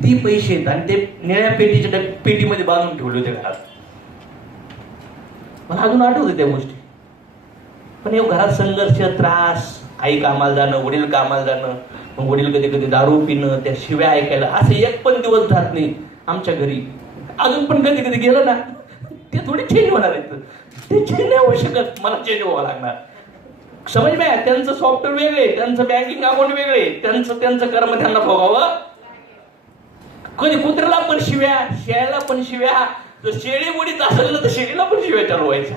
किती पैसे आहेत आणि ते निळ्या पेटीच्या पेटीमध्ये बांधून ठेवले होते घरात. मला अजून आठवते त्या गोष्टी. पण हे घरात संघर्ष, त्रास, आई कामाला जाणं, वडील कामाला जाणं, मग वडील कधी कधी दारू पिणं, त्या शिव्या ऐकायला, असं एक पण दिवस जात नाही आमच्या घरी. अजून पण कधी कधी गेलं ना, ते थोडी चेंज होणार आहेत. ते चेंज नाही होऊ शकत, मला चेंज व्हावं लागणार. समज नाही, त्यांचं सॉफ्टवेअर वेगळे, त्यांचं बँकिंग अकाउंट वेगळे, त्यांचं कर्म त्यांना भोगावं. कधी कुत्र्याला पण शिव्या, शेळ्याला पण शिव्या, जर शेळी मुडीत असेल ना तर शेळीला पण शिव्या चालू व्हायच्या.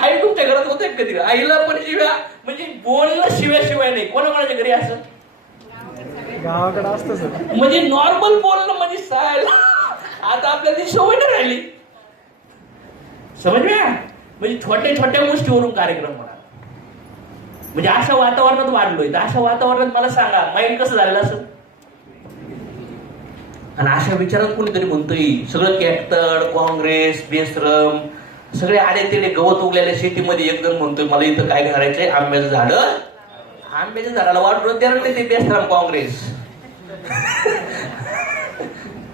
आई तुमच्या घरात होते कधी? आईला पण शिव्या, म्हणजे बोलणं शिव्याशिवाय नाही. कोणाकोणाच्या घरी असं गावाकडे असतं म्हणजे नॉर्मल बोलणं म्हणजे सायला आता आपल्याला ती सवय नाही राहिली. समजल्या? म्हणजे छोट्या छोट्या गोष्टीवरून कार्यक्रम होणार. म्हणजे अशा वातावरणात वाढलोय, तर अशा वातावरणात मला सांगा माइंड कसं झालेलं असं. आणि अशा विचारात कोणीतरी म्हणतोय सगळं कॅक्टड, काँग्रेस, बेसरम, सगळे आडे तेडे गवत उगलेल्या शेतीमध्ये एकदम म्हणतोय मला इथं काय करायचंय, आंब्याचं झाड, आंब्याच्या झाडाला वाढून देणार नाही ते बेसरम काँग्रेस.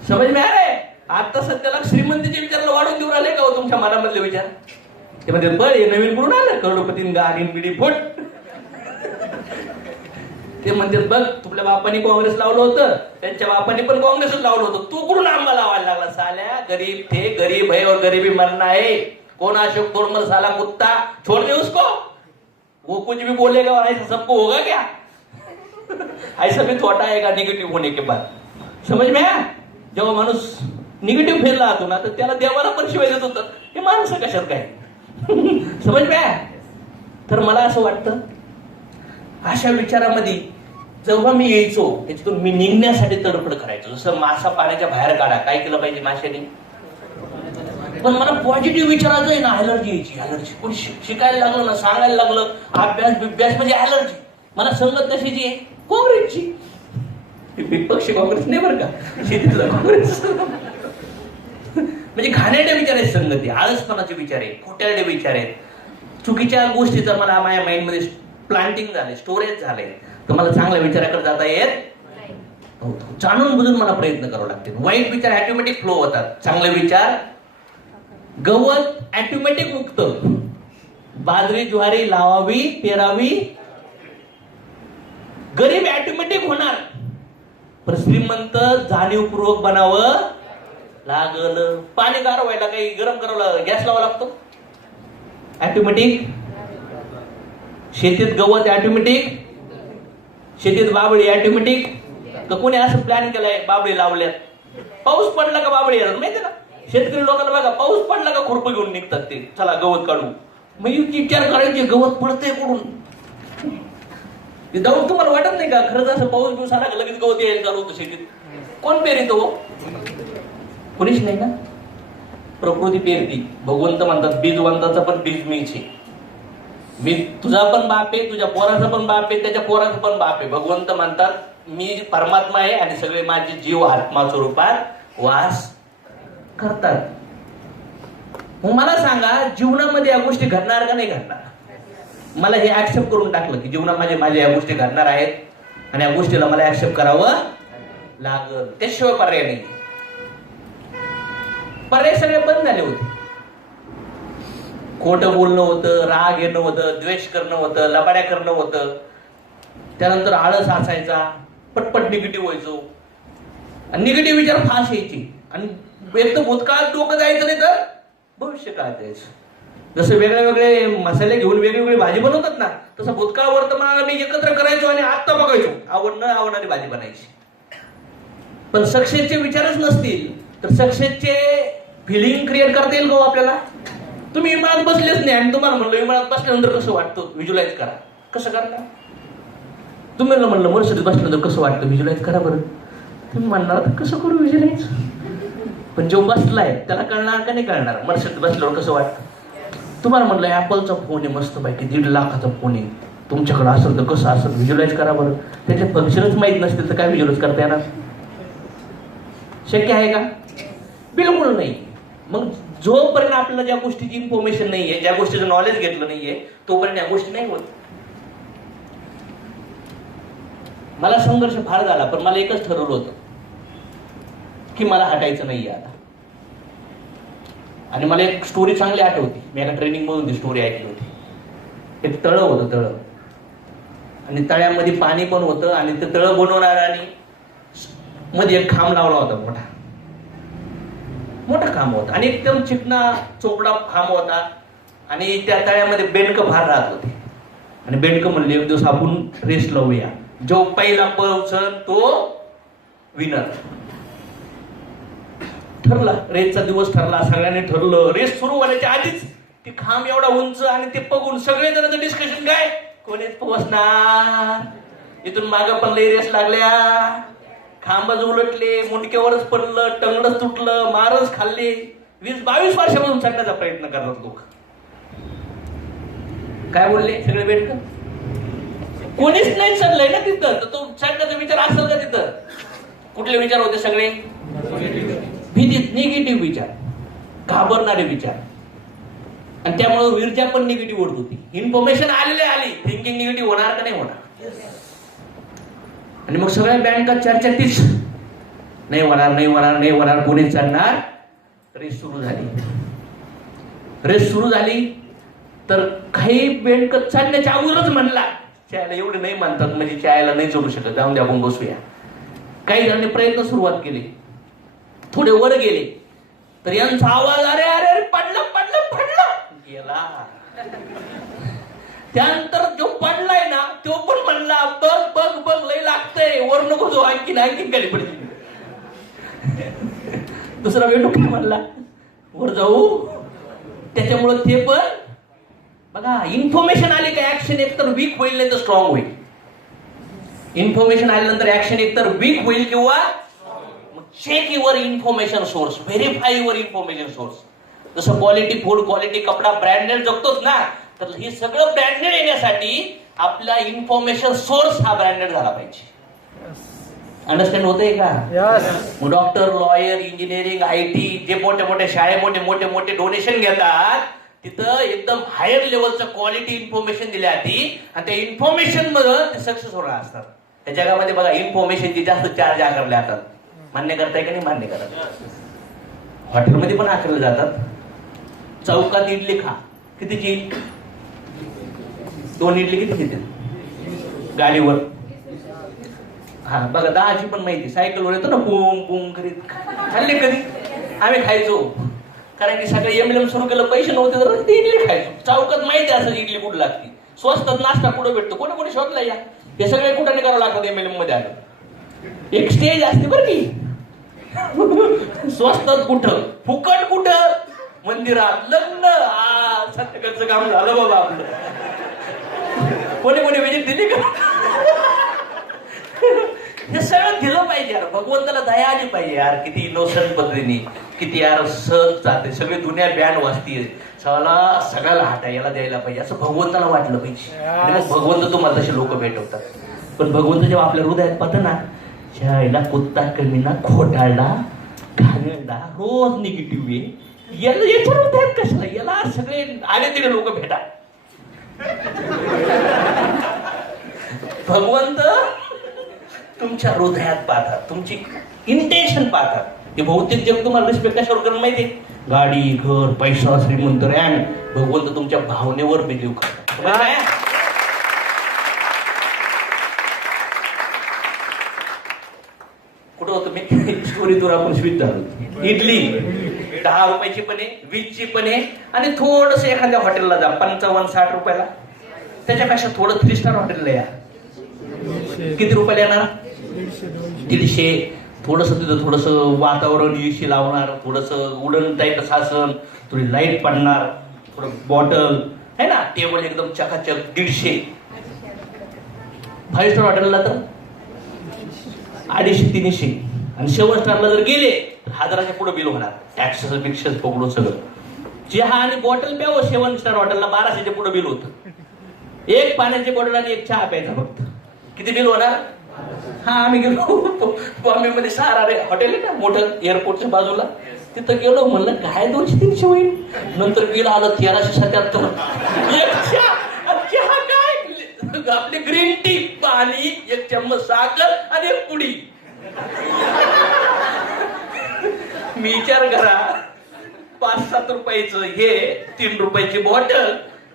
समज मी अरे आता सध्याला श्रीमंतीच्या विचाराला वाढून देऊन आले का हो तुमच्या मनामधले विचार? ते म्हणते बळ हे नवीन करून आलं करोडपतीन गाडी बिडी फुट. ते म्हणतात बघ तुझ्या बापाने काँग्रेस लावलं होतं, त्यांच्या बापाने पण काँग्रेसच लावलं होतं, तू कुठून आंबा लावायला लागला? साल्या गरीब थे गरीब है और गरीबी मरना है. कौन अशोक तोड़मल साला कुत्ता, छोड़ दे उसको, वो कुछ भी बोलेगा और ऐसा सबको होगा क्या? ऐसा भी थोटा आएगा निगेटिव्ह होने के बाद. समज में? जेव्हा माणूस निगेटिव्ह फेल राहतो ना तर त्याला देवाला पण शिवाय देत होतं. हे माणसं कशात काय? समज में? तर मला असं वाटतं अशा विचारामध्ये जेव्हा मी यायचो त्याच्यातून मी निघण्यासाठी तडफड करायचो. जसं मासा पाण्याच्या बाहेर काढा, काय केलं पाहिजे माशाने? पण मला पॉझिटिव्ह विचारायचं आहे ना, ॲलर्जी यायची. ॲलर्जी कोणी शिकायला लागलं ना, सांगायला लागलं, अभ्यास बिभ्यास म्हणजे ॲलर्जी. मला संगत कशाची आहे? काँग्रेसची. विपक्षी काँग्रेस नाही बरं का, शेतीतला काँग्रेस. म्हणजे घाणेरडे विचार आहेत संगती, आळसपणाचे विचार आहेत, खोट्यारडे विचार आहेत, चुकीच्या गोष्टीचं मला माझ्या माइंडमध्ये प्लांटिंग झाले, स्टोरेज झाले. तर मला चांगल्या विचाराकडे जाता येत, जाणून बुजून मला प्रयत्न करावे लागतील. वाईट विचार ऑटोमॅटिक फ्लो होतात, चांगले विचार गवत ऑटोमॅटिक उगतं. बाजरी ज्वारी लावावी पेरावी, गरीब ऑटोमॅटिक होणार, पण श्रीमंत जाणीवपूर्वक बनावं लागल. पाणी गार व्हायला काही गरम करावं, गॅस लावा लागतो ऑटोमॅटिक. शेतीत गवत ऑटोमॅटिक, शेतीत बाबळी ऑटोमॅटिक. तर कोणी असं प्लॅन केलाय बाबळी लावल्यात, पाऊस पडला का बाबळी येणार माहिती ना. शेतकरी लोकांना बघा पाऊस पडला का खुरपं घेऊन निघतात ते, चला गवत काढू. मग विचार करायचे गवत पडतंय कुठून? ते जाऊन तुम्हाला वाटत नाही का खरंच असं पाऊस बिऊस आला का लगेच गवत यायला चालू होतं शेतीत? कोण पेरितो? कोणीच नाही ना. प्रकृती पेरती, भगवंत म्हणतात बीजवंताचा पण बीज मीच आहे. मी तुझा पण बाप आहे, तुझ्या पोराचा पण बाप आहे, त्याच्या पोराचा पण बाप आहे. भगवंत म्हणतात मी परमात्मा आहे आणि सगळे माझे जीव आत्मा स्वरूपात वास करतात. मग मला सांगा जीवनामध्ये या गोष्टी घडणार का नाही घडणार? मला हे ऍक्सेप्ट करून टाकलं की जीवनामध्ये माझ्या या गोष्टी घडणार आहेत आणि या गोष्टीला मला ऍक्सेप्ट करावं लागल, त्याशिवाय पर्याय नाही. पर्याय सगळे बंद झाले होते. खोटं बोलणं होतं, राग येणं होतं, द्वेष करणं होतं, लबाड्या करणं होतं, त्यानंतर आळस असायचा, पटपट निगेटिव्ह व्हायचो आणि निगेटिव्ह विचार फास यायची. आणि एक तर भूतकाळात डोकं जायचं नाही तर भविष्य काळात जायचं. जसं वेगळे वेगळे मसाले घेऊन वेगवेगळी भाजी बनवतात ना, तसं भूतकाळ वर्तमानाला मी एकत्र करायचो आणि आत्ता बघायचो आवड न आवडणारी भाजी बनायची. पण सक्सेसचे विचारच नसतील तर सक्सेसचे फिलिंग क्रिएट करता येईल का आपल्याला? तुम्ही विमानात बसलेच नाही आणि तुम्हाला म्हणलं विमानात बसल्यानंतर कसं वाटतं व्हिज्युअलाइज करा. कसं करता? तुम्ही म्हणलं मर्सिडीज बसल्यानंतर कसं वाटतं व्हिज्युअलाइज करा बरं. तुम्ही म्हणणार कसं करू व्हिज्युअलाइज? पण जो बसलाय त्याला कळणार का नाही कळणार मर्सिडीज बसल्यावर कसं वाटतं? तुम्हाला म्हणलं ऍपलचा फोन आहे मस्त पैकी 1.5 लाखाचा फोन आहे, तुमच्याकडे असेल तर कसं असेल व्हिज्युअलाइज करा बरं. त्याचे फंक्शनच माहीत नसतील तर काय व्हिज्युअलाइज करता येणार? शक्य आहे का? बिलकुल नाही. मग जोपर्यंत आपल्याला ज्या गोष्टीची इन्फॉर्मेशन नाहीये, ज्या गोष्टीचं नॉलेज घेतलं नाहीये, तोपर्यंत या गोष्टी नाही होत. मला संघर्ष फार झाला पण मला एकच ठरवलं होतं, की मला हटायचं नाहीये आता. आणि मला एक स्टोरी चांगली आठवती. मी एका ट्रेनिंग मधून ती स्टोरी ऐकली होती. एक तळं होतं, तळं, आणि तळ्यामध्ये पाणी पण होतं, आणि ते तळं बनवणाऱ्याने मध्ये एक खांब लावला होता, मोठा खांब होता, आणि एकदम चिकना चोपडा खांब होता, आणि त्या तळ्यामध्ये बेंडकं फार राहत होते. आणि बेंडकं म्हणले एक दिवस आपण रेस लावूया, जो पहिला पोहोचल तो विनर. ठरला, रेसचा दिवस ठरला, सगळ्यांनी ठरलं. रेस सुरू व्हायच्या आधीच ती खांब एवढा उंच, आणि ते बघून सगळे जणांचं डिस्कशन काय, कोणीच पोहोचणार, इथून मागं पण लई रेस लागल्या, खांबच उलटले, मुंडक्यावरच पडलं, टंगडच तुटलं, मारच खाल्ले. 20-22 वर्षापासून चढण्याचा प्रयत्न करतात लोक. काय बोलले सगळे बेंडकं? कोणीच नाही चढलंय ना तिथं, तर तो चढण्याचा विचार असेल का तिथं? कुठले विचार होते सगळे? भीतीत, निगेटिव्ह विचार, घाबरणारे विचार. आणि त्यामुळे ऊर्जा पण निगेटिव्ह होत होती. इन्फॉर्मेशन आली, थिंकिंग निगेटिव्ह होणार का नाही होणार? आणि मग सगळ्या बँका चर्चा तीच, नाही होणार, कोणी चढणार. रेस सुरू झाली. तर काही बँक चढण्याच्या अगोदरच म्हणला, चायला एवढे नाही म्हणतात म्हणजे चायला नाही चढू शकत, जाऊन दे आपण बसूया. काही जणांनी प्रयत्न सुरुवात केली, थोडे वर गेले, तर यांचा आवाज, अरे अरे पडलं गेला. त्यानंतर जो पडलाय ना तो पण म्हणला, बघ लय लागतंय, वर नको जो, आणखीन खाली पडली. दुसरा वेटू काय म्हणला, वर जाऊ. त्याच्यामुळे ते पण बघा, इन्फॉर्मेशन आली का ऍक्शन एकतर वीक होईल नाही तर स्ट्रॉंग होईल. इन्फॉर्मेशन आल्यानंतर ऍक्शन एकतर वीक होईल किंवा check your information source, verify your information source. जसं क्वालिटी फूड, क्वालिटी कपडा, ब्रँडेड जगतोच ना, तर हे सगळं ब्रँडेड येण्यासाठी आपला इन्फॉर्मेशन सोर्स हा ब्रँडेड झाला पाहिजे. अंडरस्टँड होतंय का? मग डॉक्टर, लॉयर, इंजिनिअरिंग, IT जे मोठे शाळे मोठे डोनेशन घेतात, तिथं एकदम हायर लेवलचं क्वालिटी इन्फॉर्मेशन दिल्या आधी, आणि त्या इन्फॉर्मेशन मध्ये ते सक्सेस होणार असतात. त्या जगामध्ये बघा, इन्फॉर्मेशनची जास्त चार्ज आकारले जातात. मान्य करताय का नाही? मान्य करा. हॉटेलमध्ये पण आकारले जातात. चौकात इडली खा, कितीची? 2 इडली किती देते गाडीवर? हा बघा, 10ची पण माहिती. सायकलवर येतो ना, पुम करीत. खाल्ले कधी? आम्ही खायचो, कारण की सगळे MLM सुरू केलं, पैसे नव्हते तर ती इडली खायचो. चौकात माहिती असं इडली कुठं लागते, स्वस्तात नाश्ता कुठं भेटतो, कोणी शोधला या. हे सगळे कुठं करावं लागतात MLM मध्ये आलं. एक स्टेज असते बरं की, स्वस्तात कुठं, फुकट कुठं, मंदिरात, लग्न. सत्यकडचं काम झालं बाबा आपलं. कोणी विजिट दिली का? हे सगळं दिलं पाहिजे यार. भगवंताला दया आली पाहिजे यार. किती इनोसंट पद्धतीने, किती यार सहज जाते, सगळी दुनिया बँड वाजतीये, सगळ्याला हातायला द्यायला पाहिजे असं भगवंताला वाटलं पाहिजे. आणि मग भगवंत तुम्हाला तसे लोक भेटवतात. पण भगवंत जेव्हा आपल्या हृदयात पाहतं ना, शाळेला कुत्ता कमी ना, खोटाळला, घाणेरडा, रोज निगेटिव्ह आहे, याच्या हृदयात कशाला, याला सगळे आले तिकडे लोक भेटा. भगवंत तुमच्या हृदयात पाहतात, तुमची इंटेन्शन पाहतात. हे भौतिक जग तुम्हाला रिस्पेक्ट कशावर करणं माहितीये? गाडी, घर, पैसा, श्रीमंत, रँक. भगवंत तुमच्या भावनेवर बिलीव करतात. कुठं होतो मी? स्टोरीतून आपण स्वीट झालो. इडली 10 रुपयाची पण आहे, 20ची पण आहे, आणि थोडस एखाद्या हॉटेलला जा 55-60 रुपयाला. त्याच्यापेक्षा थोडं 3 स्टार हॉटेलला या, किती रुपयाला येणार? 150. थोडस तिथं थोडस वातावरण AC लावणार, थोडस उडन टाईप सासन, थोडी लाईट पडणार, थोडं बॉटल है ना, टेबल एकदम चकाचक 150. 5 स्टार हॉटेलला तर 250-300. आणि 7 स्टारला जर गेले तर 1000च्या पुढे बिल होणार, टॅक्सेस बिक्सेस पकडून सगळं. चहा आणि बॉटल प्यावं 7 स्टार हॉटेलला 1200च्या पुढे बिल होतं. एक पाण्याची बॉटल आणि एक चहा प्यायचा फक्त, किती बिल होणार? हा, आम्ही गेलो बॉम्बे मध्ये सारा हॉटेल आहे ना मोठं, एअरपोर्टच्या बाजूला. तिथं गेलो, म्हणलं काय 200-300 होईल. नंतर बिल आलं 1377. एक चहा काय, आपली ग्रीन टी, पाणी, 1 चम्मच साखर आणि 1 पुडी. तुम्ही विचार करा, 5-7 रुपयाचं हे, 3 रुपयाची बॉटल,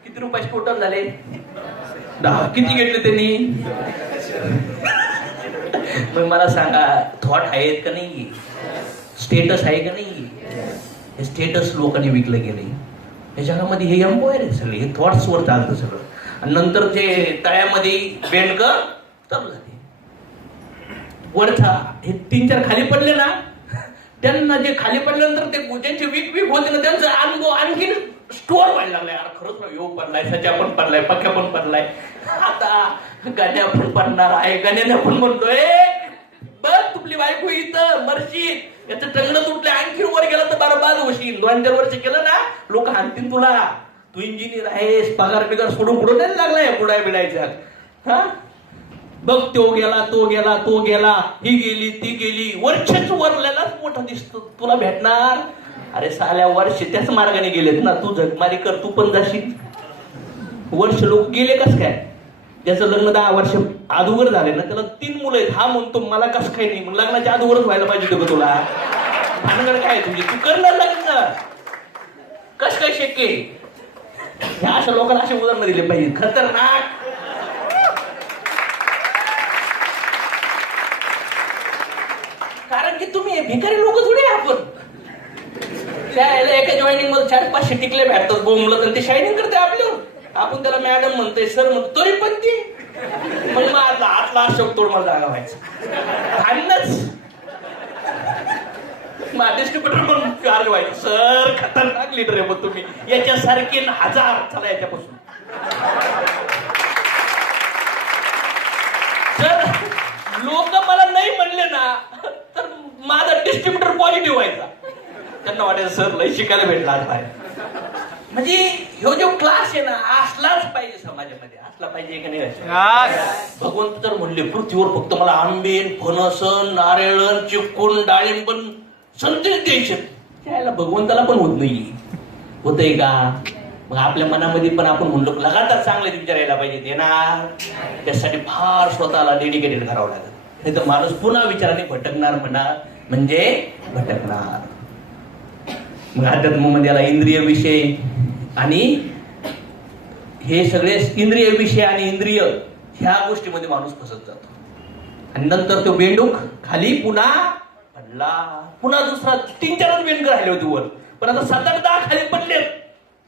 किती रुपयाचे टोटल झाले? 10. किती घेतले त्यांनी? मग मला सांगा, थॉट आहेत का नाही? स्टेटस आहे का नाही? हे स्टेटस लोकांनी विकलं गेले. या जगामध्ये हे एम्पॉयर आहे सगळे, हे थॉट्स वर चालतं सगळं. आणि नंतर ते तळ्यामध्ये बेंडकर चालू झाले. वरचा हे 3-4 खाली पडले ना, त्यांना जे खाली पडल्यानंतर ते ज्यांचे वीक होते ना, त्यांचा अनुभव आणखी स्टोअर व्हायला लागलाय. अरे खरंच ना, यो पडलाय, सच्या पण पडलाय, पक्या पण पडलाय, आता गाण्या पण पडणार आहे. गाण्याने पण म्हणतोय, बघ तुपली बायको इथं मरशी, याचं टंगण तुटले, आणखी वर गेला तर बरबाद होशील. 2-4 वर्ष केलं ना, लोक हाणतील तुला. तू इंजिनियर आहेस, पगार बिगार सोडून पुढे नाही लागलाय पुढे बिडायच्या. हा बघ, तो गेला, तो गेला, तो गेला, ही गेली, ती गेली. वर्षच वरल्यालाच मोठा दिसतो, तुला भेटणार. अरे साल्या वर्ष त्याच मार्गाने गेलेत ना, तू झकमारी कर, तू पण जाशील. वर्ष लोक गेले कस काय? ज्याचं लग्न 10 वर्ष अगोदर झाले ना, त्याला 3 मुलं आहेत. हा म्हणतो मला कसं काही नाही. मग लग्नाच्या अगोदरच व्हायला पाहिजे होतं तुला. भानगड काय तुझी? तू करणार लग्न कस काय शक्य? ह्या अशा लोकांना असे उदाहरण दिले पाहिजे. खतरनाक. कारण की तुम्ही भिकारी लोक थोडी. आपण त्याला एका जॉईनिंग मध्ये 400-500 टिकले भेटतात बोंबलं, तर ते शायनिंग करते आपल्यावर. आपण त्याला मॅडम म्हणतोय, सर म्हणतो, तरी पण ती म्हणजे माझा आतला शब्द मला जागा व्हायचं. आणलंच डिस्ट्रीब्युटर पण चार्ज व्हायचं. सर खतरनाक लिडर आहे मग तुम्ही, याच्यासारखे 1000 चला याच्यापासून. जर लोक मला नाही म्हणले ना, तर माझा डिस्ट्रीब्युटर पॉझिटिव्ह व्हायचा. त्यांना वाटायचं सर लय शिकायला भेटला आज बाहेर. म्हणजे ह्यो जो क्लास आहे ना, असलाच पाहिजे समाजामध्ये. असला पाहिजे का नाही? भगवंत तर म्हणले, पृथ्वीवर फक्त मला आंबे, फणस, नारळ, चिकून, डाळिंब, संतरी द्यायचे. त्याला भगवंताला पण होत नाही. होतंय का? मग आपल्या मनामध्ये पण आपण म्हणलो लगातार चांगले विचार यायला पाहिजे. येणार त्यासाठी फार स्वतःला डेडिकेटेड करावं लागेल. नाही तर माणूस पुन्हा विचाराने भटकणार. म्हणजे भटकणार. मग अध्यात्मामध्ये याला इंद्रिय विषय आणि हे सगळे इंद्रिय विषय आणि इंद्रिय ह्या गोष्टीमध्ये माणूस फसत जातो. आणि नंतर तो बेंडूक खाली पुन्हा पडला. पुन्हा दुसरा 3-4 बेंडकर राहिले होते वर, पण आता 7-8-10 खाली पडले.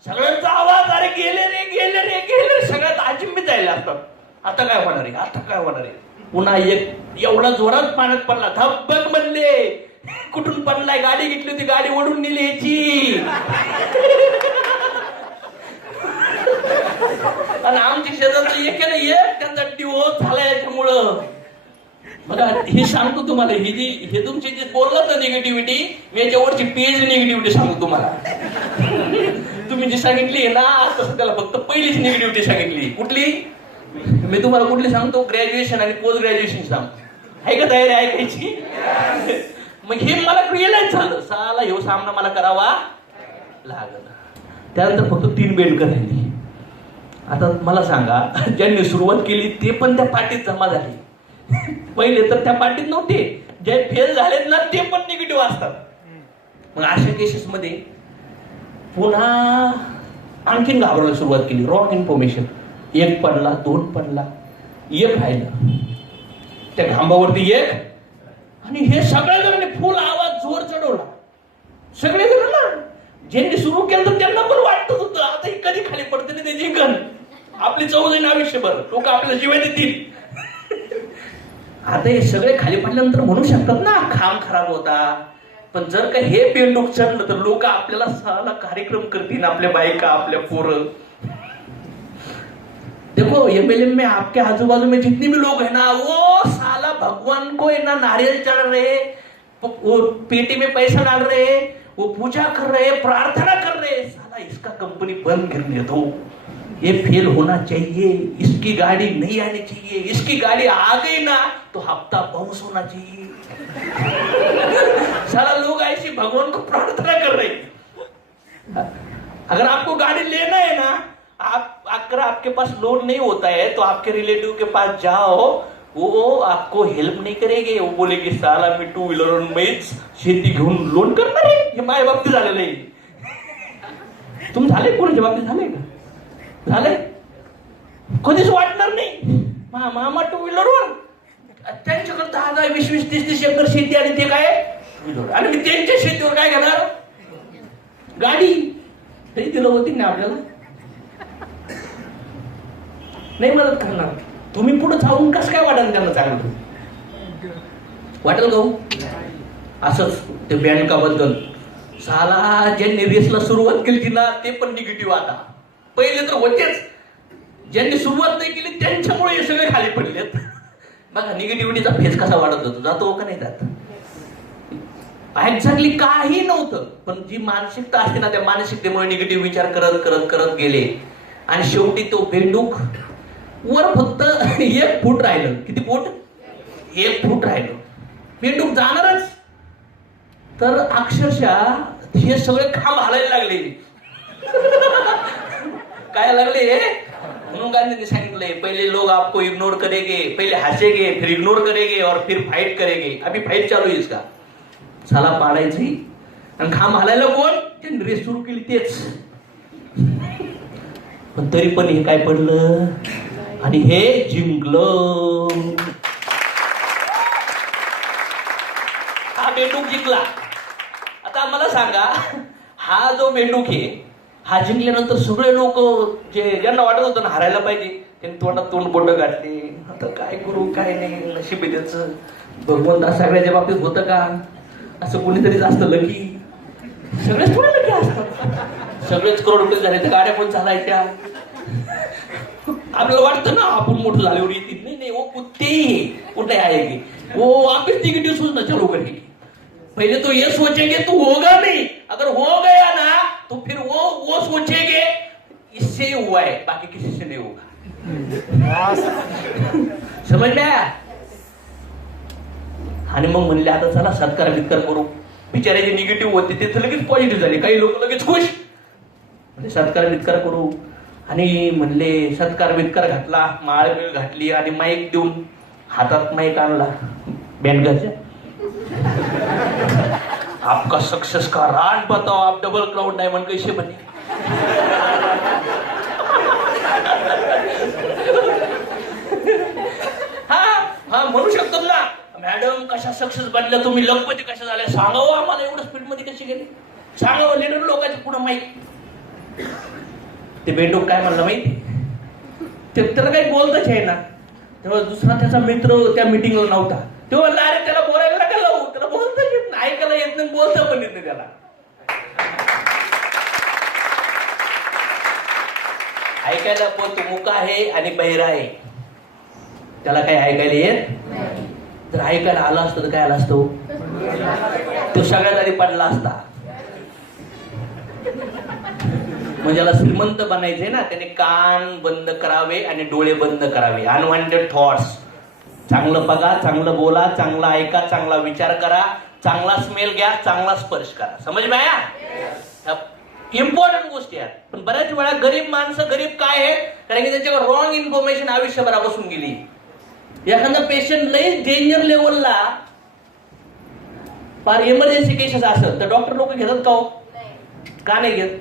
सगळ्यांचा आवाज, अरे गेले रे गेले रे गेले रे, सगळ्यात अजिंबित जायला असतात. आता काय होणार आहे? आता काय होणार आहे? पुन्हा एक एवढा जोरात पाण्यात पडला, धबधब म्हणले. कुठून पडलाय? गाडी घेतली होती, गाडी ओढून नेली याची. आणि आमची शेजारचं एक ना एक त्यांचा डिवोर्स झाला याच्यामुळं. बघा हे सांगतो तुम्हाला, हे तुमची जे बोललात ना निगेटिव्हिटी, मी याच्यावरची पीएचडी निगेटिव्हिटी सांगतो तुम्हाला. तुम्ही जी सांगितली ना, तसं त्याला फक्त पहिलीच निगेटिव्हिटी सांगितली. कुठली? मी तुम्हाला कुठली सांगतो? ग्रॅज्युएशन आणि पोस्ट ग्रॅज्युएशन सांगतो. आहे का तयारी ऐकायची? मग हे मला रिअलाइज झालं, साला ह्यो सामना मला करावा लागला. त्यानंतर फक्त 3 बेंडकर राहिली. आता मला सांगा, ज्यांनी सुरुवात केली ते पण त्या पार्टीत जमा झाले. पहिले तर त्या पार्टीत नव्हते. जे फेल झालेत ना, ते पण निगेटिव्ह असतात. मग अशा केसेस मध्ये पुन्हा आणखीन घाबरायला सुरुवात केली. Wrong information. 1 पडला, 2 पडला, 1 राहिलं. त्या खांबावरती 1. आणि हे सगळ्या जणांनी फुल आवाज जोर चढवला. सगळे जण ना, ज्यांनी सुरू केलं तर त्यांना पण वाटत होतं आता ही कधी खाली पडते ना, ते जिंकन आपली चव जाईल आयुष्यभर, लोक आपल्याला जीवन देतील. आता हे सगळे खाली पडल्यानंतर म्हणू शकतात ना खांब खराब होता. पण जर का हे बेंडूक चढलं तर लोक आपल्याला साला कार्यक्रम करतील, आपल्या बायका, आपल्या पोरं. देखो एमएलए में आपके आजू बाजू में जितने भी लोग है ना, वो साला भगवान को है ना नारियल चढ़ रहे, वो पेटी में पैसा डाल रहे, वो पूजा कर रहे, प्रार्थना कर रहे. साला इसका कंपनी बंद करने दो, ये फेल होना चाहिए, इसकी गाड़ी नहीं आनी चाहिए, इसकी गाड़ी आ गई ना तो हफ्ता बाउंस होना चाहिए. साला लोग ऐसे भगवान को प्रार्थना कर रहे. अगर आपको गाड़ी लेना है ना, आप अगर आपके पास लोन नहीं होता है तो आपके रिलेटिव के पास जाओ, वो आपको हेल्प नहीं करेगे. वो बोले की साला मी 2 व्हीलर मैच शेती घेऊन लोन करणार आहे. हे माझ्या बाबतीत झालेलं आहे. तुम्ही झाले कोणाच्या बाबतीत झाले का? झाले कधीच वाटणार नाही. मामा 2 व्हीलरवर त्यांच्याकडे 10, 20, 30 एकर शेती आणि ते काय आणि मी त्यांच्या शेतीवर काय घेणार गाडी. तरी दिलं होती ना आपल्याला नाही मदत करणार. तुम्ही पुढे जाऊन कसं काय वाटेल त्यांना चांगलं वाटेल का? असंच ते बँकाबद्दल साला ज्यांनी रेसला सुरुवात केली ना ते पण निगेटिव्ह. आता पहिले तर होतेच, ज्यांनी सुरुवात नाही केली त्यांच्यामुळे हे सगळे खाली पडलेत. बघा निगेटिव्हिटीचा फेस कसा वाढत होतो, जातो का नाही जात. एक्झॅक्टली काही नव्हतं, पण जी मानसिकता असते ना त्या मानसिकतेमुळे निगेटिव्ह विचार करत करत करत गेले आणि शेवटी तो बेंडूक वर फक्त 1 फूट राहिलं. किती फूट? 1 फूट राहिलं. बेंडूक जाणारच. तर अक्षरशः हे सगळे खांब हालायला लागले. काय लागले? म्हणून गांधींनी सांगितले पहले लोग आपको इग्नोर करेंगे, पहले हंसेंगे, फिर इग्नोर करेंगे और फिर फाइट करेंगे. अभी फाइट चालू आहे इसका. साला पाडायची आणि खांब हालायला कोण? त्यांनी रेस सुरू केली तेच. पण तरी पण हे काय पडलं आणि हे जिंकलं. हा बेंडूक जिंकला. आता मला सांगा हा जो बेंडूक आहे हा जिंकल्यानंतर सगळे लोक जे ज्यांना वाटत होतं ना हारायला पाहिजे त्यांनी तोंडात तोंड बोट घातले. आता काय करू काय नाही, नशीब आहे त्याचं. भगवंत सगळ्याच्या बाबतीत होतं का असं कोणीतरी जास्त लकी? सगळेच थोडे लकी असतात. सगळेच करोडपती झाले तर गाड्या पण चालायच्या. आपल्याला वाटतं ना आपण मोठं झाल्यावर येतील. नहीं वो कुत्ते कुठे आएगी, वो वापस निगेटिव्ह सोचना चालू करेगी. पहले तो ये सोचेंगे तू होगा नहीं, अगर हो गया ना तो फिर वो सोचेंगे इससे हुआ है बाकी किसी से नहीं होगा. समझ में आया? आणि मग म्हणले आता चला सत्कार वित्कार करू. बिचारे जे निगेटिव्ह होते ते लगेच पॉझिटिव्ह झाले. काही लोक लगेच खुश म्हणजे सत्कार वित्कार करू. आणि म्हणले सत्कार वित्कार घातला, माळ बिळ घातली आणि माईक देऊन हातात माईक आणला बँडगाच्या. आपका सक्सेस का राज बताओ, आप डबल क्राउन डायमंड कैसे बने. हा म्हणू शकतो ना मॅडम कशा सक्सेस बनल्या तुम्ही, लखपती कशा झाल्या सांगावं आम्हाला. एवढं स्पीड मध्ये कशी गेले सांगावं. लिडर लोकांच्या पुढे माहिती. ते बेंडूक काय म्हणलं माहिती, त्याला काही बोलतच आहे ना. तेव्हा दुसरा त्याचा मित्र त्या मिटिंगला नव्हता. तेव्हा अरे त्याला बोलायला नका लावू, त्याला बोलता येत नाही, ऐकायला येत नाही, बोलता पण येत नाही त्याला. ऐकायला पण तो मुका आहे आणि बहिरा आहे, त्याला काही ऐकायला येत. जर ऐकायला आलं असतं तर काय आलं असतो, तो सगळ्यात आधी पडला असता. म्हणजे ज्याला श्रीमंत बनायचे ना त्याने कान बंद करावे आणि डोळे बंद करावे. Unwanted thoughts. चांगलं बघा, चांगलं बोला, चांगलं ऐका, चांगला विचार करा, चांगला स्मेल घ्या, चांगला स्पर्श करा. समज में आया? इम्पॉर्टंट गोष्टी आहेत. पण बऱ्याच वेळा गरीब माणसं गरीब काय आहे कारण की त्यांच्याकडे रॉंग इन्फॉर्मेशन आयुष्यभरात बसून गेली. एखादा पेशंट लई डेंजर लेवलला फार इमर्जन्सी केसेस असेल तर डॉक्टर लोक घेतात का हो? का नाही घेत?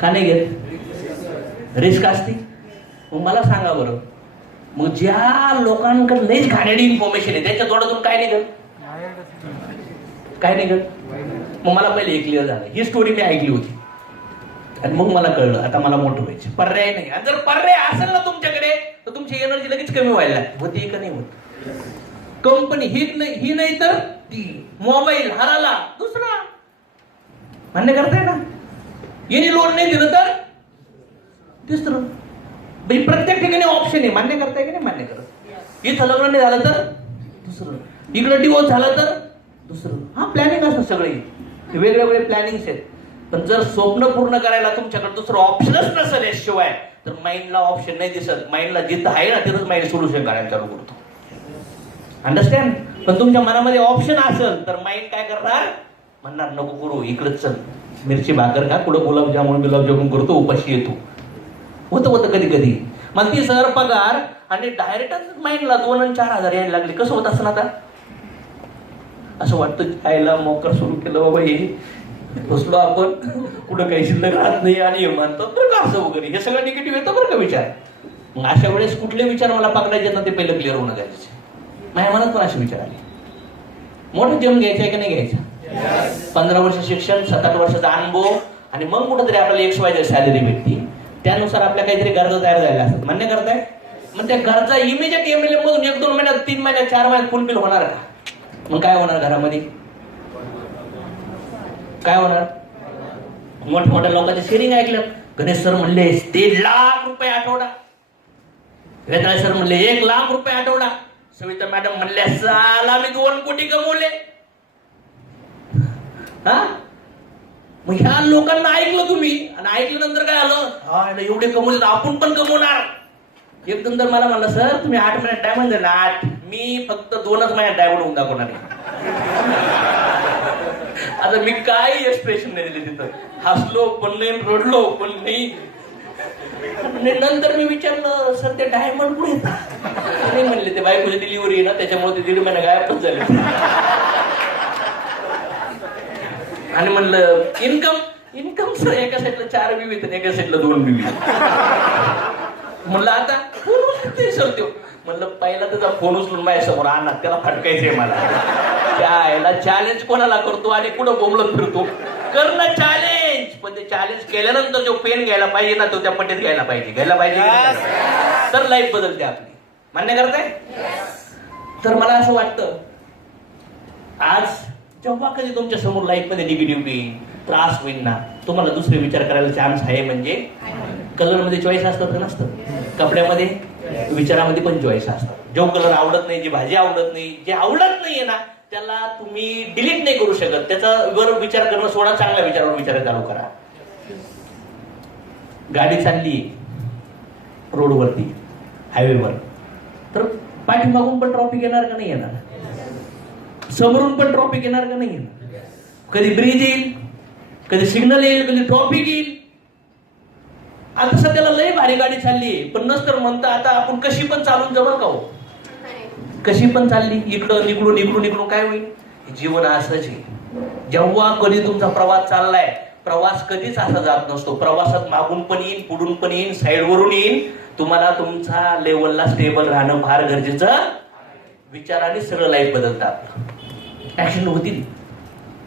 का नाही घेत? रिस्क असते. मग मला सांगा बरं, मग ज्या लोकांकडे लईच घाणेरडी इन्फॉर्मेशन आहे त्याच्या तोंडातून काय निघत? काय निघत? मग मला पहिले हे क्लिअर झालं. ही स्टोरी मी ऐकली होती आणि मग मला कळलं आता मला मोठं व्हायचं. पर्याय नाही. आणि जर पर्याय असेल ना तुमच्याकडे तर तुमची एनर्जी लगेच कमी व्हायला लागते. होती का नाही होत? कंपनी ही नाही तर ती, मोबाईल हराला दुसरा. मान्य करताय ना? येणे लोन नाही दिलं तर तिसरं. प्रत्येक ठिकाणी ऑप्शन आहे. मान्य करताय की नाही? मान्य करत. इथं लग्न नाही झालं तर दुसरं, इकडं डिवोर्स झाला तर दुसरं. हा प्लॅनिंग असतं सगळे, वेगळे वेगळे प्लॅनिंग आहेत. पण जर स्वप्न पूर्ण करायला तुमच्याकडे दुसरं ऑप्शनच नसेल याशिवाय तर माइंडला ऑप्शन नाही दिसत. माइंडला जिथं आहे ना तिथंच माइंड सोल्युशन करायला चालू करतो. अंडरस्टँड? पण तुमच्या मनामध्ये ऑप्शन असेल तर माइंड काय करणार? म्हणणार नको करू, इकडंच चल, मिरची भाकर खा, कुठं गुलाबजामुन करतो, उपाशी येतो. होतं कधी कधी. मग ती सर पगार आणि डायरेक्टच माइंडला 2 आणि 4,000 यायला लागले. कसं होत असं आता असं वाटतं खायला मोकर सुरू केलं बाबा हे बसलो आपण कुठं काही शिल्लक राहत नाही आणि हे म्हणतात बरं का असं वगैरे हे सगळं निगेटिव्ह येतं बरं का विचार. मग अशा वेळेस कुठले विचार मला पकडायचे ना ते पहिलं क्लिअर होणं गरजेचं. माझ्या मनात पण असे विचार आले. मोठं जेवण घ्यायचं आहे का नाही घ्यायचं? 15 वर्ष शिक्षण, 7-8 वर्षाचा अनुभव आणि मग कुठंतरी आपल्याला XYZ सॅलरी भेटते. त्यानुसार आपल्या काहीतरी गरजा तयार झाल्या असतात. मान्य करताय? मग त्या गरजा इमिजिएट MLM मधून 1-2 महिन्यात 3 महिन्यात 4 महिन्यात फुलफिल होणार का? मग काय होणार घरामध्ये? काय होणार? मोठमोठ्या लोकांचे शेअरिंग ऐकलं. गणेश सर म्हणले 1.5 लाख रुपये आठवडा, वेताळे सर म्हणले 1 लाख रुपये आठवडा, सविता मॅडम म्हणल्या साला मी 2 कोटी कमवले. हा मग ह्या लोकांना ऐकलं तुम्ही आणि ऐकल्यानंतर काय आलं? हा एवढे कमवले आपण पण कमवणार. एकदम तर मला म्हणलं सर तुम्ही 8 महिन्यात डायमंड झाला. 8 मी फक्त 2च महिन्यात डायमंड होऊन दाखवणार आहे. आता मी काय एक्सप्रेशन नाही दिले तिथं. हसलो पण नाही, रडलो पण नाही. नंतर मी विचारलं सर ते डायमंड कुठे येतात? नाही म्हणले ते बायकोची डिलिव्हरी आहे ना त्याच्यामुळे ते 1.5 महिना गायबच झाले. आणि म्हणलं इन्कम सर एका साईडला 4 बीवी तर एका साईडला 2 बीवी. म्हणलं आता फोन उचलते सर त्यो. म्हणलं पहिला त्याचा फोन उचलून माझ्यासमोर आणा, त्याला फटकायचंय मला. त्याला चॅलेंज कोणाला करतो आणि कुठं बोंबलत फिरतो? करणं चॅलेंज. पण ते चॅलेंज केल्यानंतर जो पेन घ्यायला पाहिजे ना तो त्या पट्टीत घ्यायला पाहिजे तर लाईफ बदलते आपली. मान्य करताय? तर मला असं वाटतं आज जेव्हा कधी तुमच्या समोर लाईफ मध्ये निगेटिव्ह येईल, त्रास होईल ना, तुम्हाला दुसरे विचार करायला चान्स आहे. म्हणजे कलर मध्ये चॉईस असतात का नसतं? कपड्यामध्ये, विचारामध्ये पण चॉईस असतात. जो कलर आवडत नाही, जी भाजी आवडत नाही, जे आवडत नाहीये ना त्याला तुम्ही डिलीट नाही करू शकत. त्याचा वर विचार करणं सोडा, चांगल्या विचारावर विचार चालू करा. गाडी चालली रोडवरती, हायवेवर, तर पाठीमागून पण ट्रॉफिक येणार का नाही येणार? समोरून पण ट्रॉफिक येणार का नाही येणार? कधी ब्रिज येईल, कधी सिग्नल येईल, कधी ट्रॉफिक येईल. आता सध्याला लय भारी गाडी चालली पण नसतं म्हणता आता आपण कशी पण चालून जवळ का हो? कशी पण चालली इकडं इकडून काय होईल? जीवन असंच आहे. जेव्हा कधी तुमचा प्रवास चाललाय, प्रवास कधीच असा जात नसतो. प्रवासात मागून पण येईल, पुढून पण येईल, साईडवरून येईल. तुम्हाला तुमचा लेवलला स्टेबल राहणं फार गरजेचं. विचाराने सगळं लाईफ बदलतात. ऍक्शन होतील.